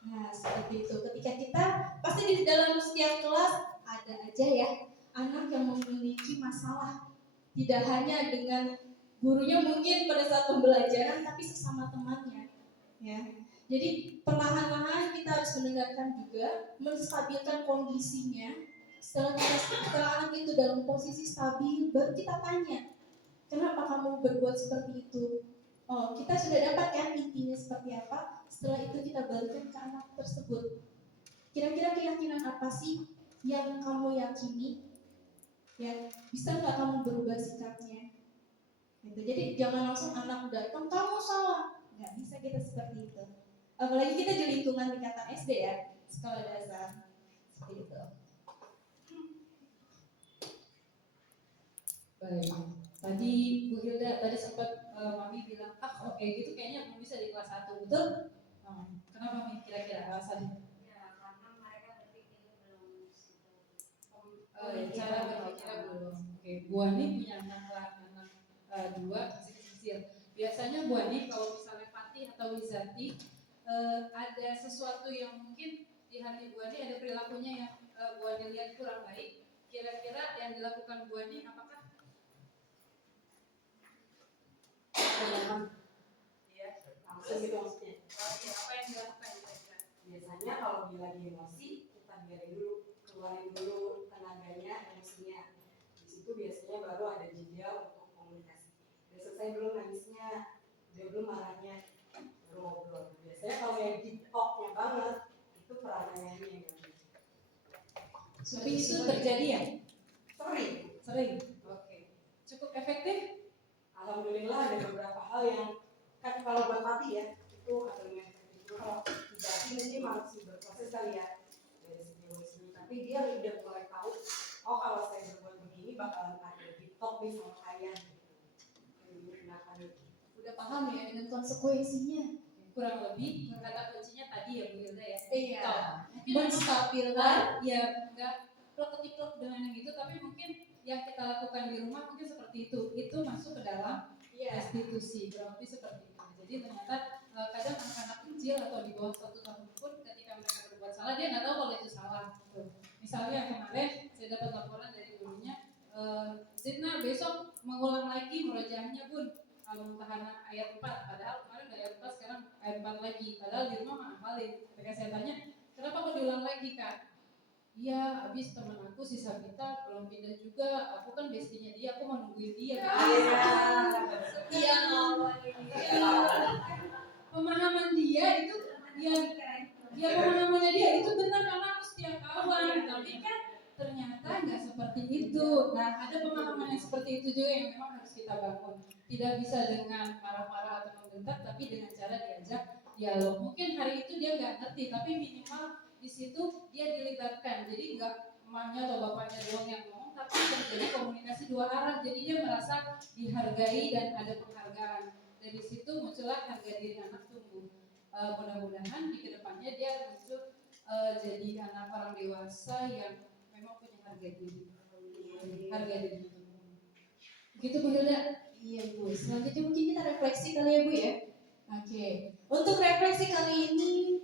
Nah, seperti itu. Ketika kita, pasti di dalam setiap kelas ada aja ya anak yang memiliki masalah. Tidak hanya dengan gurunya mungkin pada saat pembelajaran, tapi sesama temannya. Ya. Jadi perlahan-lahan kita harus mendengarkan juga, menstabilkan kondisinya. Setelah anak itu dalam posisi stabil, baru kita tanya, kenapa kamu berbuat seperti itu? Oh, kita sudah dapat kan intinya seperti apa. Setelah itu kita balikan ke anak tersebut. Kira-kira keyakinan apa sih yang kamu yakini? Ya, bisa nggak kamu berubah sikapnya? Gitu. Jadi jangan langsung anak datang, kamu salah. Nggak bisa kita seperti itu. Apalagi kita di lingkungan tingkatan SD ya, sekolah dasar. Seperti itu. Baik. Tadi Bu Hilda tadi sempat Mami bilang, oke gitu kayaknya belum bisa di kelas 1, betul? Kenapa Mami kira-kira alasannya? Ya, karena mereka berpikir belum Cara berpikirnya belum. Oke, Bu Ani punya anak dua masih kecil. Biasanya Bu Ani kalau misalnya Fatih atau Wizati ada sesuatu yang mungkin di hati Bu Ani ada perilakunya yang Bu Ani lihat kurang baik. Kira-kira yang dilakukan Bu Ani apakah? ya langsung gitu maksudnya. Apa yang dilakukan kira-kira? Biasanya kalau dia lagi emosi, kita biarin dulu, keluarin dulu tenaganya, emosinya. Di situ biasanya baru ada jeda untuk komunikasi. Udah selesai belum nangisnya, udah belum marahnya, baru ngobrol. Biasanya kalau yang deep talk-nya banget, itu peran ayahnya yang ganggu. Tapi itu terjadi ya? Sering. Oke. Cukup efektif? Alhamdulillah ada beberapa hal yang kan kalau buat Fatih ya itu ada yang efektif. Kalau tidak mungkin masih berproses kali ya dari segi emosi. Tapi dia udah mulai tahu, oh kalau saya berbuat begini bakalan ada deep talk nih sama ayah gitu. Udah paham ya dengan konsekuensinya. Kurang lebih kata kuncinya tadi ya Bu Hilda ya. Iya. Mungkin Menstabilkan. ya enggak plek-plek dengan yang gitu, tapi mungkin yang kita lakukan di rumah mungkin seperti itu masuk ke dalam restitusi, kurang lebih seperti itu. Jadi ternyata kadang anak-anak kecil atau di bawah 1 tahun pun ketika mereka berbuat salah dia nggak tahu kalau itu salah. Gitu. Misalnya kemarin saya dapat laporan dari gurunya, Zidna besok mengulang lagi murojaahnya Bun, Al-Mumtahanah ayat 4, padahal kemarin udah ayat 4 sekarang ayat 4 lagi, padahal di rumah menghafalin. Ketika saya tanya, kenapa kok diulang lagi Kak? Iya, abis teman aku si Sabita belum pindah juga. Aku kan bestinya dia, aku mau nungguin dia. Iya, pemahaman dia itu, pemahamannya dia itu benar karena aku setia kawan. Tapi kan ternyata nggak seperti itu. Nah, ada pemahaman yang seperti itu juga yang memang harus kita bangun. Tidak bisa dengan marah-marah atau membentak, tapi dengan cara diajak dialog. Mungkin hari itu dia nggak ngerti, tapi minimal di situ dia dilibatkan, jadi nggak emaknya atau bapaknya doang yang ngomong, tapi terjadi komunikasi dua arah, jadi dia merasa dihargai dan ada penghargaan. Dari situ muncullah harga diri anak tumbuh. Mudah-mudahan di kedepannya dia muncul jadi anak orang dewasa yang memang punya harga diri. Harga diri tumbuh. Gitu Bu Hilda? Iya Bu. Selanjutnya mungkin kita refleksi kali ya Bu ya. Oke. Untuk refleksi kali ini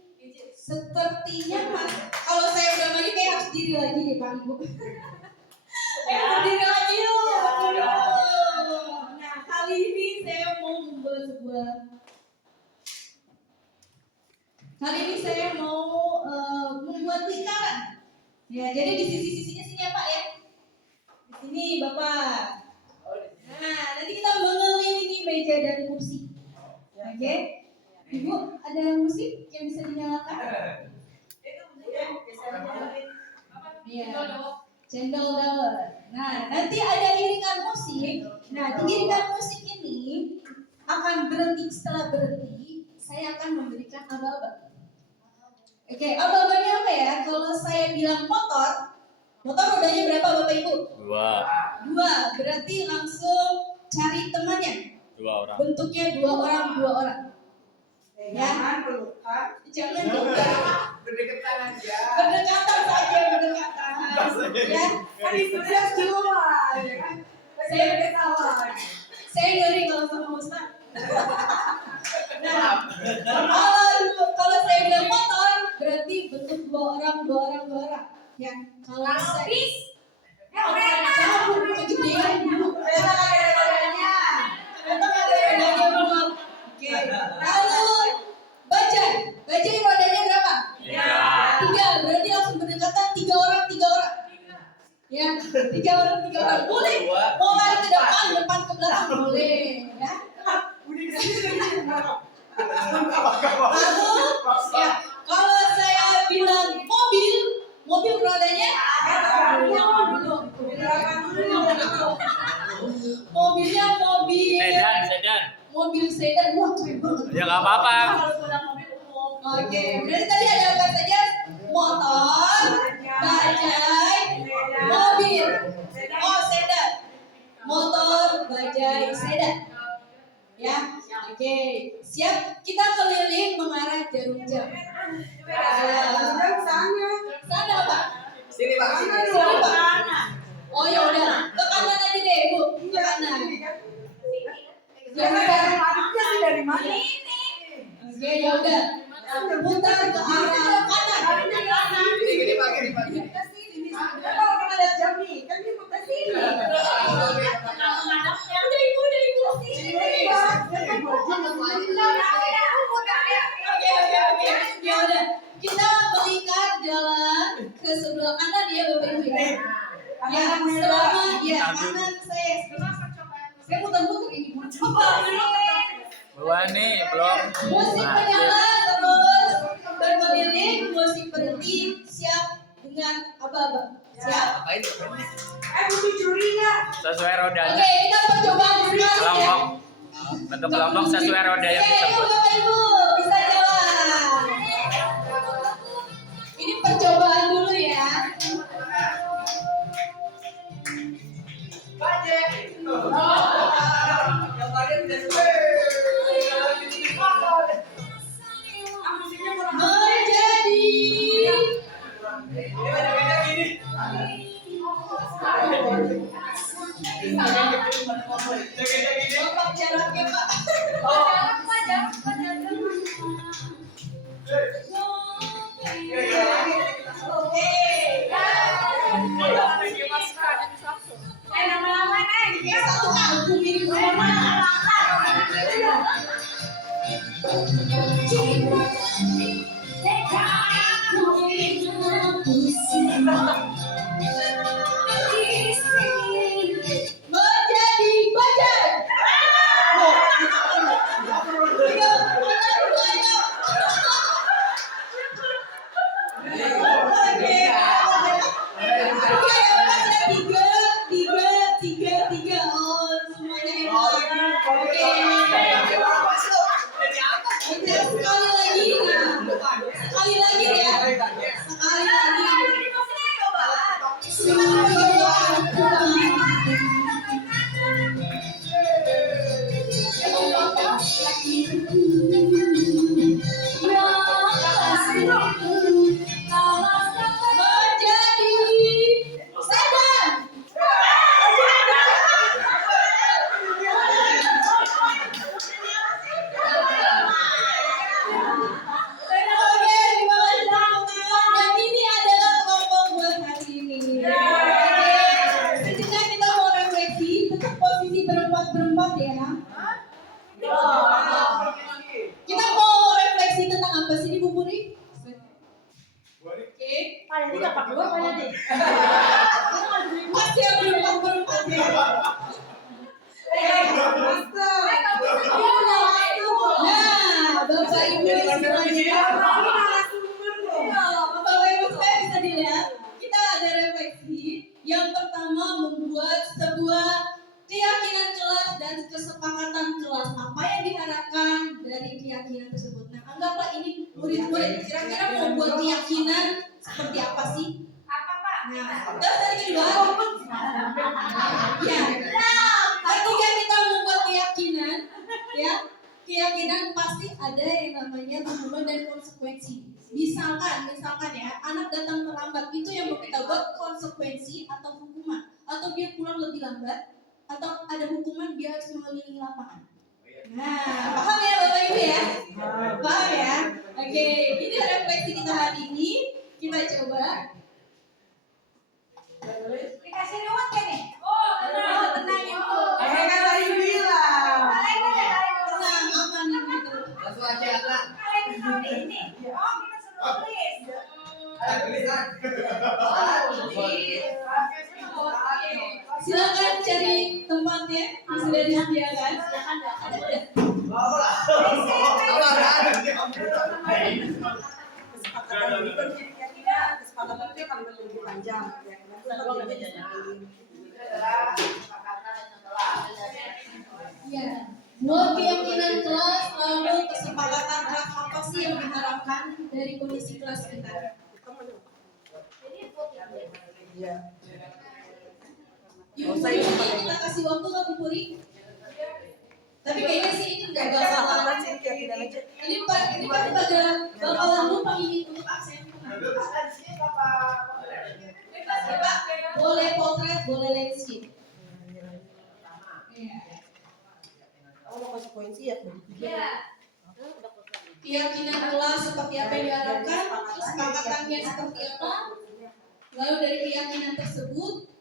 sepertinya Mas, kalau saya udah lagi kayak harus diri lagi nih Pak Ibu. Harus diri lagi yuk. Nah kali ini saya mau membuat lingkaran. Ya, jadi di sisi-sisinya sini ya Pak ya. Di sini Bapak. Nah, nanti kita mengelilingi meja dan kursi. Oke. Ibu, ada musik yang bisa dinyalakan? Iya. Cendol dawet. Nah, nanti ada iringan musik. Nah, di iringan musik ini akan berhenti. Setelah berhenti, saya akan memberikan aba-aba. Oke, aba-abanya apa ya? Kalau saya bilang motor rodanya berapa Bapak Ibu? 2. 2, berarti langsung cari temannya. 2 orang. Bentuknya 2 orang. Jangan pelukan. Jangan pelukan. Berdekatan aja. Berdekatan saja, berdekatan. Ya, Kan sudah keluar, ya kan? Saya ketawa. Saya ngeri kalau sama Ustaz. Nah, kalau saya bilang motor, berarti bentuk 2 orang. Ya, kalau saya jangan kegedean dulu. Oke, lalu bajai rodanya berapa? 3, berarti langsung berdekatan 3 orang. Ya, 3 orang. Boleh, mau lari ke depan ke belakang boleh. Ya. Lalu, ya, kalau saya bilang mobil rodanya mobilnya Sedan. mobil sedan. Wah, keren banget. Ya nggak apa-apa. Oke, berarti tadi ada apa saja? Motor, bajai, mobil. Oh, sedan. Motor, bajai, sedan. Ya, oke. Siap, kita keliling mengarah jarum jam. Sana Pak. Sini Pak. Sini Pak. Oh ya udah, ke kanan aja deh Bu, ke kanan. Dari mana? Oke, ya udah. Putar ke arah kanan. Gini Pak. Kalau kita lihat jam nih, kan dia putar sini. Udah ibu. Oke. Ya udah. Kita melingkar jalan ke sebelah kanan ya Bapak Ibu ya. Ya, selama ya kanan saya muter-muter ini Bu. Belum nih, belum. Musik menyala terus berkeliling, musik berhenti, siap dengan aba-aba. Siap? Butuh curi nggak? Sesuai rodanya. Oke, kita percobaan sekali ya. Kelompok. Bentuk kelompok sesuai roda yang Oke, yuk disebut. Bapak Ibu, bisa jalan. Ini percobaan dulu ya. Yang badan tidak suka. Bapak jaraknya Pak. Lama-lama nih, satu kampung ini menjadi bajai. Tiga. Oh, semuanya hebat. Oke. Sekali lagi ya. Sekali lagi. sebuah keyakinan kelas dan kesepakatan kelas. Apa yang diharapkan dari keyakinan tersebut? Nah, anggaplah ini murid-murid kira-kira mau buat keyakinan seperti apa sih? Apa Pak? Nah, terus dari kedua, ya, ketika kita membuat keyakinan, ya, keyakinan pasti ada yang namanya hukuman dan konsekuensi. Misalkan ya, anak datang terlambat, itu yang mau kita buat konsekuensi atau hukuman, atau dia pulang lebih lambat, atau ada hukuman dia harus mengelilingi lapangan. Nah, paham ya Bapak Ibu ya? Paham ya? Oke, ini refleksi kita hari ini. Kita coba. Dikasih ruwet kan nih? Oh, tenang Ibu. Kan tadi bilang. Tenang, aman gitu. Langsung aja kan. Kalian tahun ini. Oh, kita suruh tulis. Silakan cari tempatnya yang sudah disediakan. Ada tidak? Kesepakatan itu kalimat lebih panjang. Ya, buat keyakinan kelas, lalu kesepakatan kelas apa sih yang diharapkan dari kondisi kelas kita? Iya. Ibu Puri, kita kasih waktu nggak Bu Puri? Tapi kayaknya sih ini nggak bakalan. Ini bakalan lupa ini untuk aksen. Boleh potret, boleh landscape. Kalau konsekuensi ya Keyakinan kelas seperti apa yang diharapkan, kesepakatannya seperti apa, lalu dari keyakinan tersebut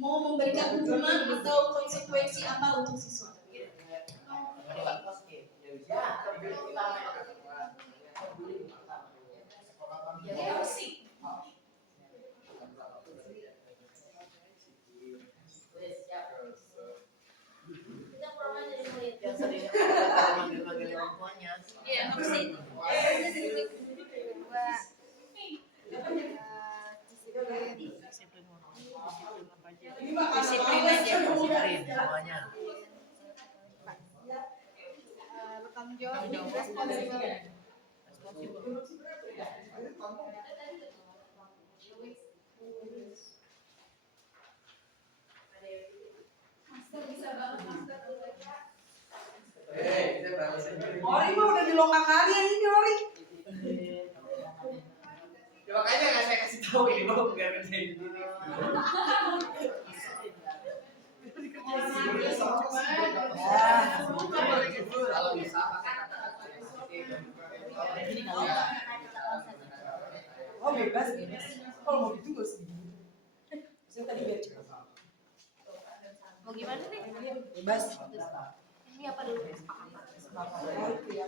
mau memberikan hukuman atau konsekuensi apa untuk siswa. Disiplin aja, disiplin semuanya. Bertanggung jawab, responsibel. Master bisa banget, Master. Ori mah udah di lokal kalian ini Ori. Ya, makanya nggak saya kasih tahu ini mau biar kerjain sendiri. Kalau bisa pakai kata-kata yang positif. Oh bebas. Kalau mau gitu nggak usah begini. Saya tadi biar cepat. Mau gimana nih? Bebas. Ini apa dulu? Oh itu ya.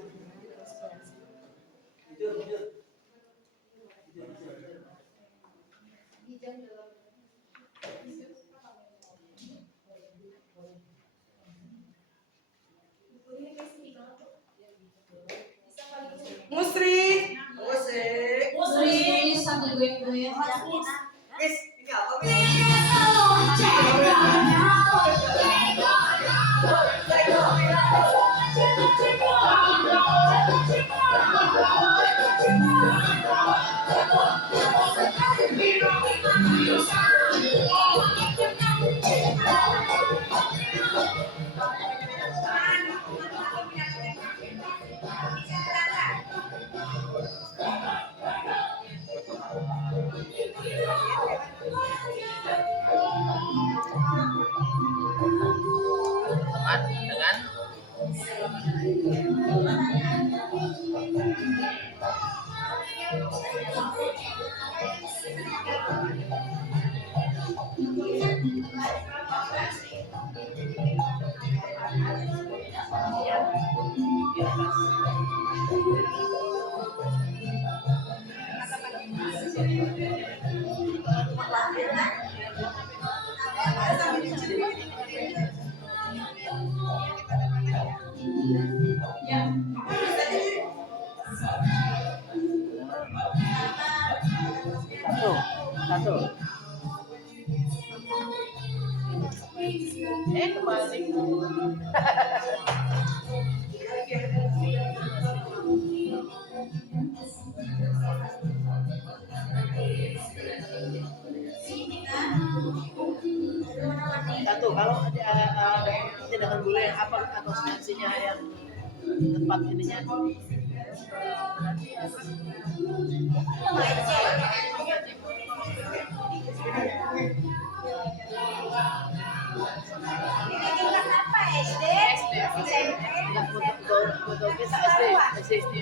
Musri. Musri sambil goyang-goyang. Guys, ini apa nih? Dengan satu. Kembali. Satu, kalau ada tindakan bully apa atau sanksinya yang tepat ininya? SD? Untuk kita SD.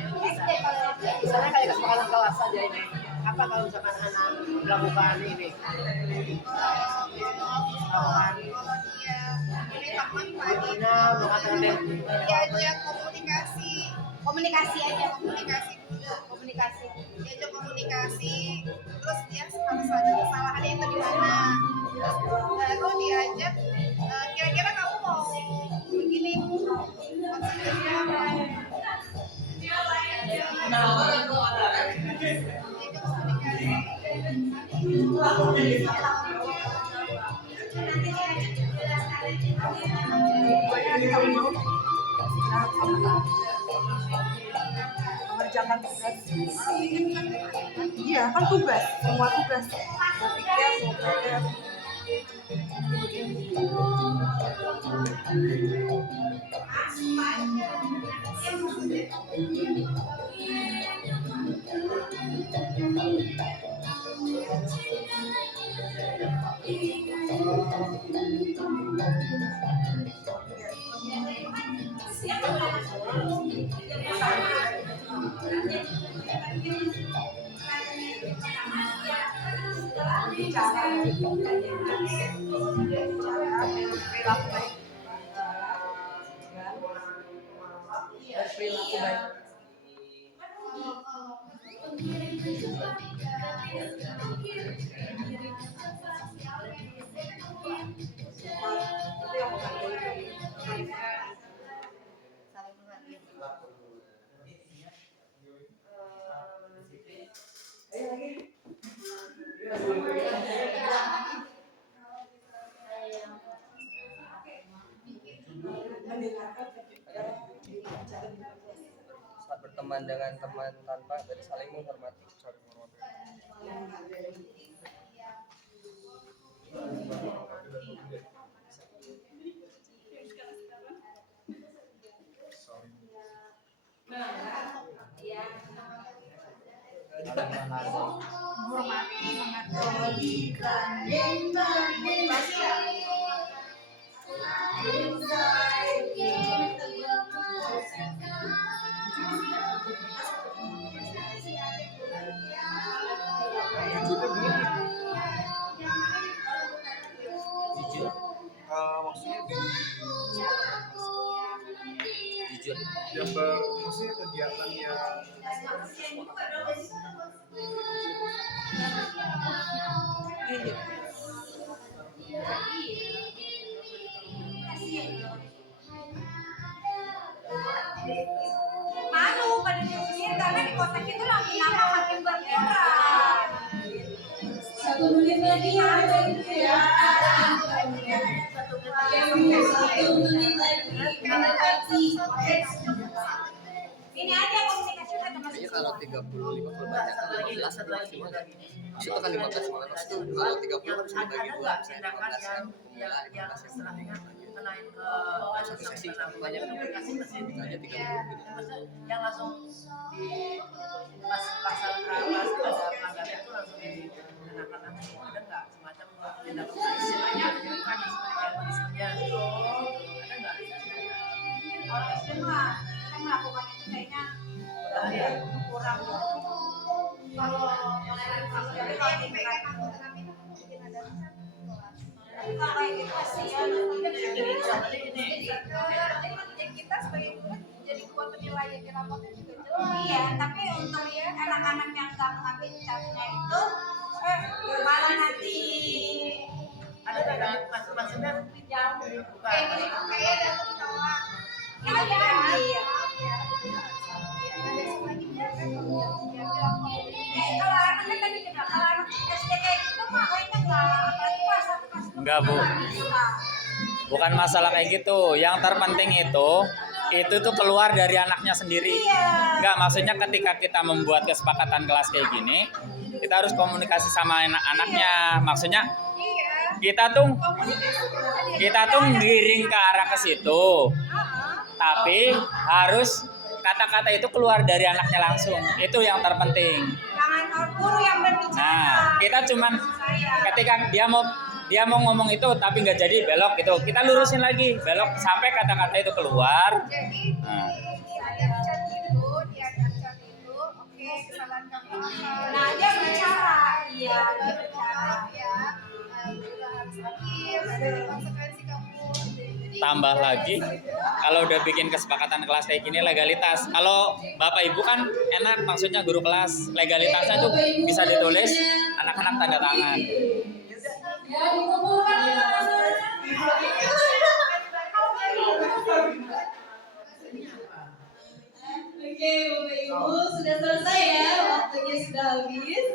Misalnya kayak kesepakatan kelas saja ini. Apa kalau misalkan anak melakukan ini? Diajak komunikasi aja, komunikasi diajak komunikasi, terus dia harus ada kesalahannya itu di mana, lalu diajak kira-kira kamu mau begini maksudnya apa? Mengerjakan tugas. Iya kan tugas, semua tugas. Berpikir supaya Berperilaku baik. Saat berteman dengan teman tanpa dari saling menghormati. Menghormati, menghargai, dan Jujur. Maksudnya jujur. Maksudnya kegiatan yang malu pada diri karena di kotak itu lagi nama makin berkurang. 1 menit lagi ya. 1 menit lagi. Ini aja komunikasi sama Kayaknya kalau 35 kalau banyak kan 15 maksimal. Maksudnya kan 15 malah maksudnya kalau 30 harus dibagi 2 misalnya 15 kan pemula 15 istilahnya kenain ke asosiasi banyak komunikasi mesin aja 30 gitu. yang langsung di pas pelaksanaan kelas itu ada pelanggaran itu langsung dikenakan ada nggak semacam tindakan istilahnya mekanismenya ada nggak? Kalau SD mah kan melakukan itu kayaknya kurang. Kalau di PK aku terapi mungkin ada tapi kalau kayak gitu kasihan jadi kita sebagai guru jadi kuat penilaian di rapotnya juga jelas. Iya, tapi untuk anak-anak yang nggak mengambil catnya itu malah nanti ada maksudnya yang kayak gini kayak ada ketawaan iya kalau anaknya tadi kita kalau anak SD kayak gitu mah kayaknya nggak apalagi kelas 1 kelas 2 Enggak, Bu. Bukan masalah kayak gitu. Yang terpenting itu tuh keluar dari anaknya sendiri. Enggak, maksudnya ketika kita membuat kesepakatan kelas kayak gini, kita harus komunikasi sama anaknya. Maksudnya kita tuh ngiring ke arah ke situ. Tapi harus kata-kata itu keluar dari anaknya langsung. Itu yang terpenting. Jangan guru yang berbicara. Nah, kita cuman ketika dia mau ngomong itu tapi nggak jadi, belok gitu. Kita lurusin lagi, belok sampai kata-kata itu keluar. Jadi dia chat itu, oke, kesalahan kamu apa? Nah, dia bicara. Iya, dia bicara. Ya, udah harus adil, ada konsekuensi kamu. Tambah lagi, kalau udah bikin kesepakatan kelas kayak gini legalitas. Kalau Bapak Ibu kan enak, maksudnya guru kelas legalitasnya tuh bisa ditulis, anak-anak tanda tangan. Ya, dikumpulkan Oke, Bapak Ibu, sudah selesai ya, waktunya sudah habis.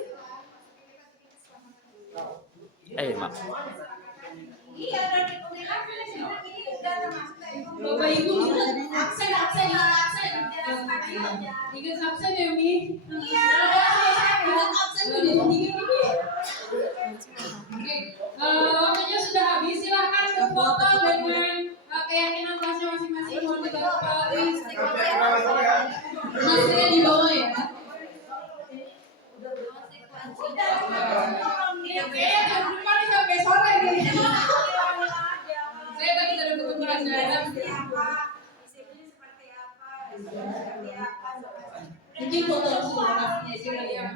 Mak. Iya, udah dikumpulkan, ini udah termasuk. Bapak Ibu, absen. Ingat absen ya, Mi? Iya. Ingat absen udah 3 ini. Oke, waktunya sudah habis. Silahkan berfoto dengan keyakinan kelasnya masing-masing. Mohon ditaruh maskernya di bawah ya. Kayaknya tahun depan sampai sore nih. Saya tadi ada kebetulan dalam. Mungkin foto fotografinya juga ya.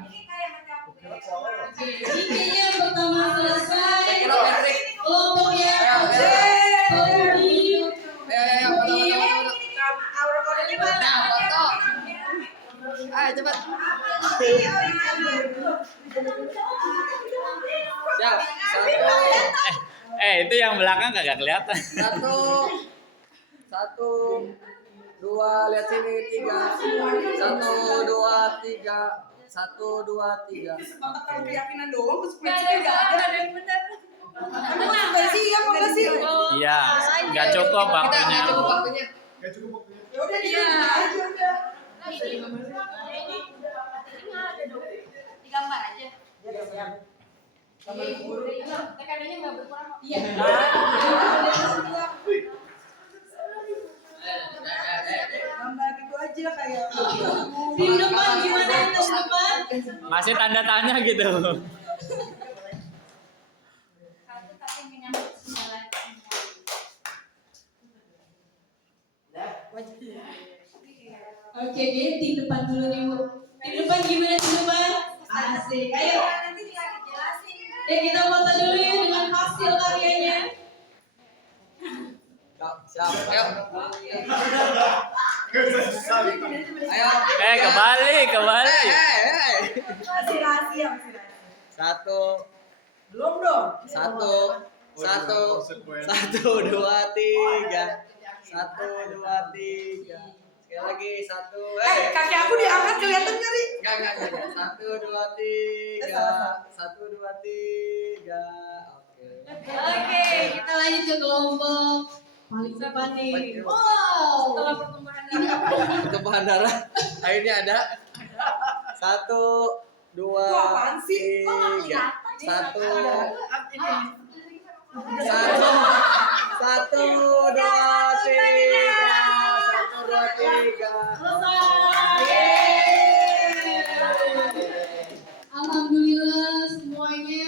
Oke, ini yang pertama selesai. Kelompok yang Ayo cepat. Siap. Itu yang belakang kagak kelihatan. 1, 2, lihat sini 3. 1, 2, 3. 1, 2, 3. Kesepakatan keyakinan doang, Gak ada yang benar. Nggak siap apa nggak sih? Iya, nggak cukup waktunya. Nggak cukup waktunya. Ya udah dia aja udah. Digambar aja. Tekanannya nggak berkurang. Iya. Gambar gitu aja kayak. Tim depan gimana tim depan? Masih tanda tanya gitu. Satu tapi menyambut segala. Oke, tim depan dulu nih Bu. Tim depan gimana tim depan? Asik, ayo. Nanti dijelasin. Kita foto dulu ya dengan hasil karyanya. Siap. Ayo. Ayo. Kembali. Masih rahasia. 1. Belum dong. 1, 2, 3. 1, 2, 3. Sekali lagi 1. Kaki aku diangkat kelihatan nggak nih? Enggak. 1, 2, 3. 1, 2, 3. Oke, kita lanjut ke kelompok paling depan nih. Wow, setelah Pertumpahan darah. Akhirnya ada. 1, 2, 3. 1, 2, 3. Alhamdulillah semuanya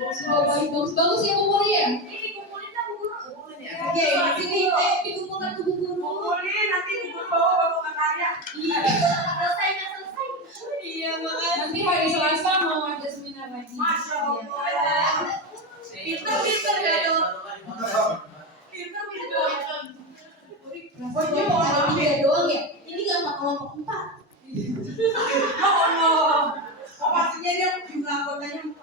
bagus ya kumpulin ya. Ini dikumpulin kan guru. Oke, sini dikumpulkan ke buku guru. Kumpulin nanti ibu bawa karya. Iya. Selesai. Iya, makanya nanti hari Selasa mau ada seminar lagi. Masya Allah. Pinter ya dong. Pinter. Oh iya, mau ada 3 doang ya? Ini gak pakai kelompok 4. Ya Allah. Oh maksudnya dia jumlah anggotanya 4.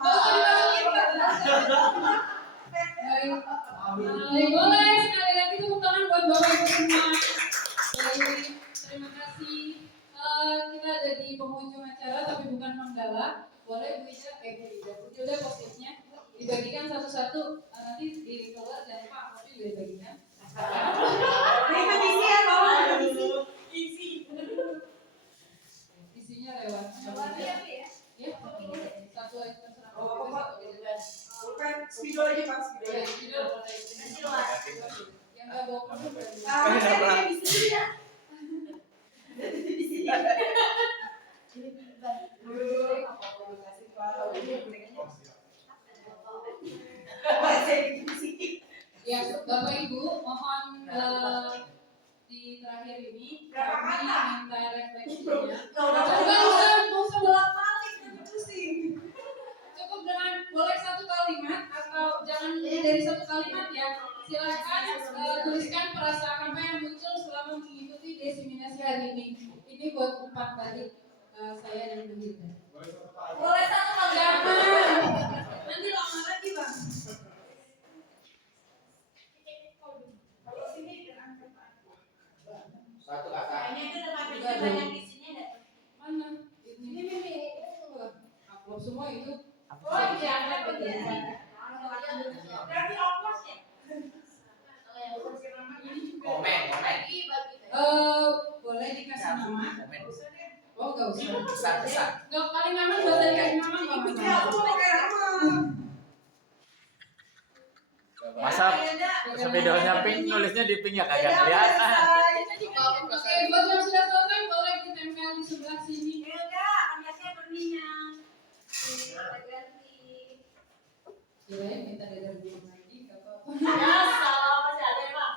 Boleh sekali lagi tepuk tangan buat Bapak Ibu semua. Baik, terima kasih. Kita ada di penghujung acara tapi bukan menggala. Boleh Bu Tilda positifnya dibagikan satu-satu, nanti di keluar jangan lupa kopi juga dibagikan. Ya, Bapak Ibu, mohon di terakhir ini kami minta refleksinya. Nggak usah bolak-balik, nanti pusing. Cukup dengan boleh satu kalimat atau jangan dari satu kalimat ya. Silakan tuliskan perasaan apa yang muncul selama mengikuti desiminasi hari ini. Ini buat umpan balik saya dan Bu Hilda. Boleh satu kali. Jangan. Nanti lama lagi bang. Kalau sini dengan Satu kakak. kayaknya itu tempat banyak di sini ada. Mana? Ini. Upload semua itu. Oh iya, ada bagian. Berarti ongkos ya? Komen. Boleh dikasih nama? Oh nggak usah. Besar. Nggak paling aman buat dikasih nama nggak masalah. Masa videonya pink, nulisnya di pink ya kagak kelihatan. Oke, buat yang sudah selesai boleh ditempel di sebelah sini. Enggak, ambiasnya berminyak. Kirain minta dari belum lagi, nggak apa-apa. Ya, salah masih ada Pak.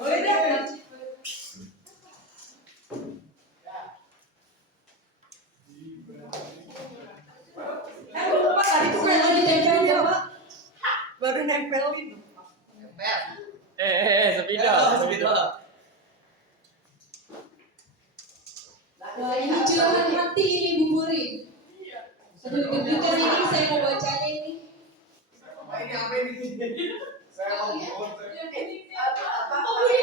Boleh deh. Lupa tadi tuh kalau ditempelin ya Pak. Baru nempelin. Spidol. Wah, ini curahan hati ini Bu Puri. Aduh, deg-degan ini saya mau bacanya ini. Ini apa ini? Saya mau buat. Pak Budi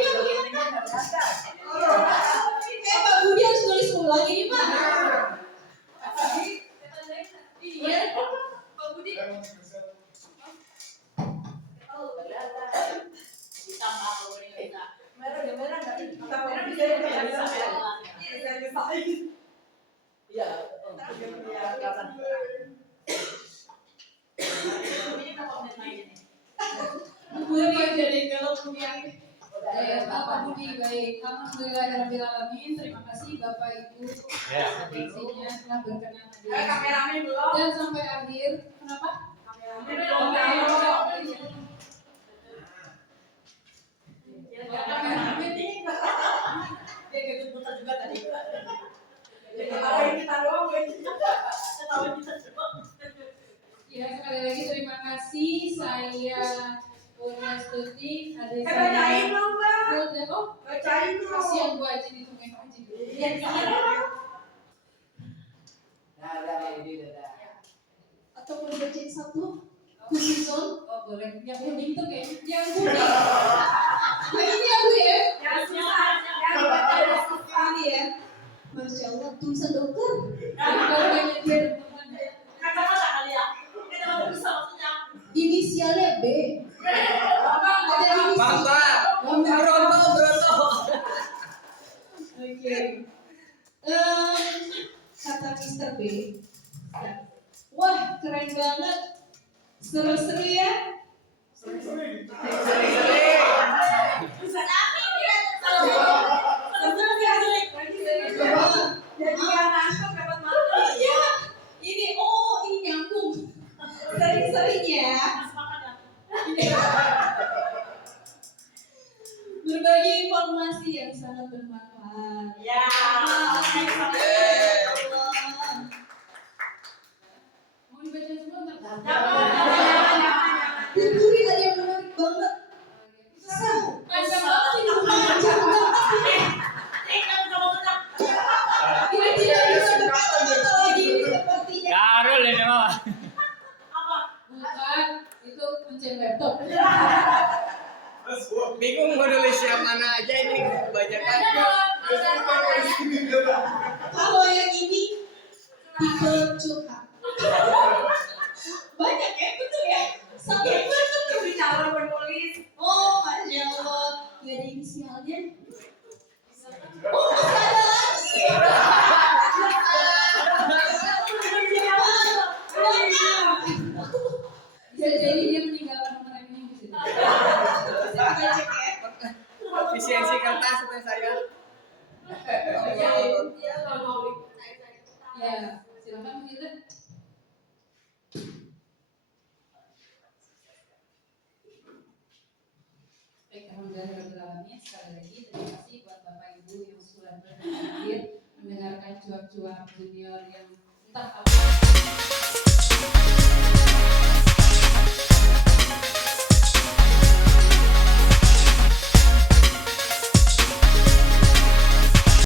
Pak Budi harus tulis ulang ini Pak. Iya, Pak Budi. Budi jadi kalau punya Bapak Budi baik. Alhamdulillahirobbilalamin. Terima kasih Bapak Ibu atensinya telah berkenan hadir. Kameramen belum. Dan sampai akhir. Kenapa? Kameramen ini. Dia ketutupan juga tadi. Kita doang, Ya, sekali lagi terima kasih. Saya Unia Stuti, adik bacain saya. dong, Mbak. Hilda, oh, Bacain dong. kasihan gua aja ditungguin aja. Iya, atau mau bacain satu? Khususon? Oh, boleh. Yang kuning tuh kayak yang kuning. Nah, ini aku ya. Yang susah, yang baca ada susah. Ini ya. Masya Allah, tulisan dokter. Kalau banyak dia teman. Kata-kata kali ya. Kita mau bisa maksudnya. Inisialnya B. Ada inisial. Oke. Kata Mr. B. Wah, keren banget. Seru-seru ya. Sering-sering. Jadi yang ngantuk dapat makan. Iya. Ini nyambung. Sering-sering ya. Berbagi informasi yang sangat bermanfaat. Ya. Mau dibaca semua nggak? Buri ada yang menarik banget. Panjang banget ini. Panjang banget. Ini tidak bisa berkata lagi ini sepertinya. Garul ini mah. Bukan, itu kuncen laptop. Bingung mau nulis yang mana aja ini kebanyakan. Kalau yang ini tipe curhat. Banyak ya, betul ya? Sampai betul Bicara penulis. Oh, Masya Allah. Gak ada inisialnya. Oh, masih ada lagi. Bisa jadi dia meninggalkan nomor rekening di sini. Bisa kita cek ya. Efisiensi kertas seperti saya. Ya, silakan Bu Hilda. semuanya sekali lagi terima kasih buat Bapak Ibu yang sudah hadir mendengarkan cuap-cuap junior yang entah apa.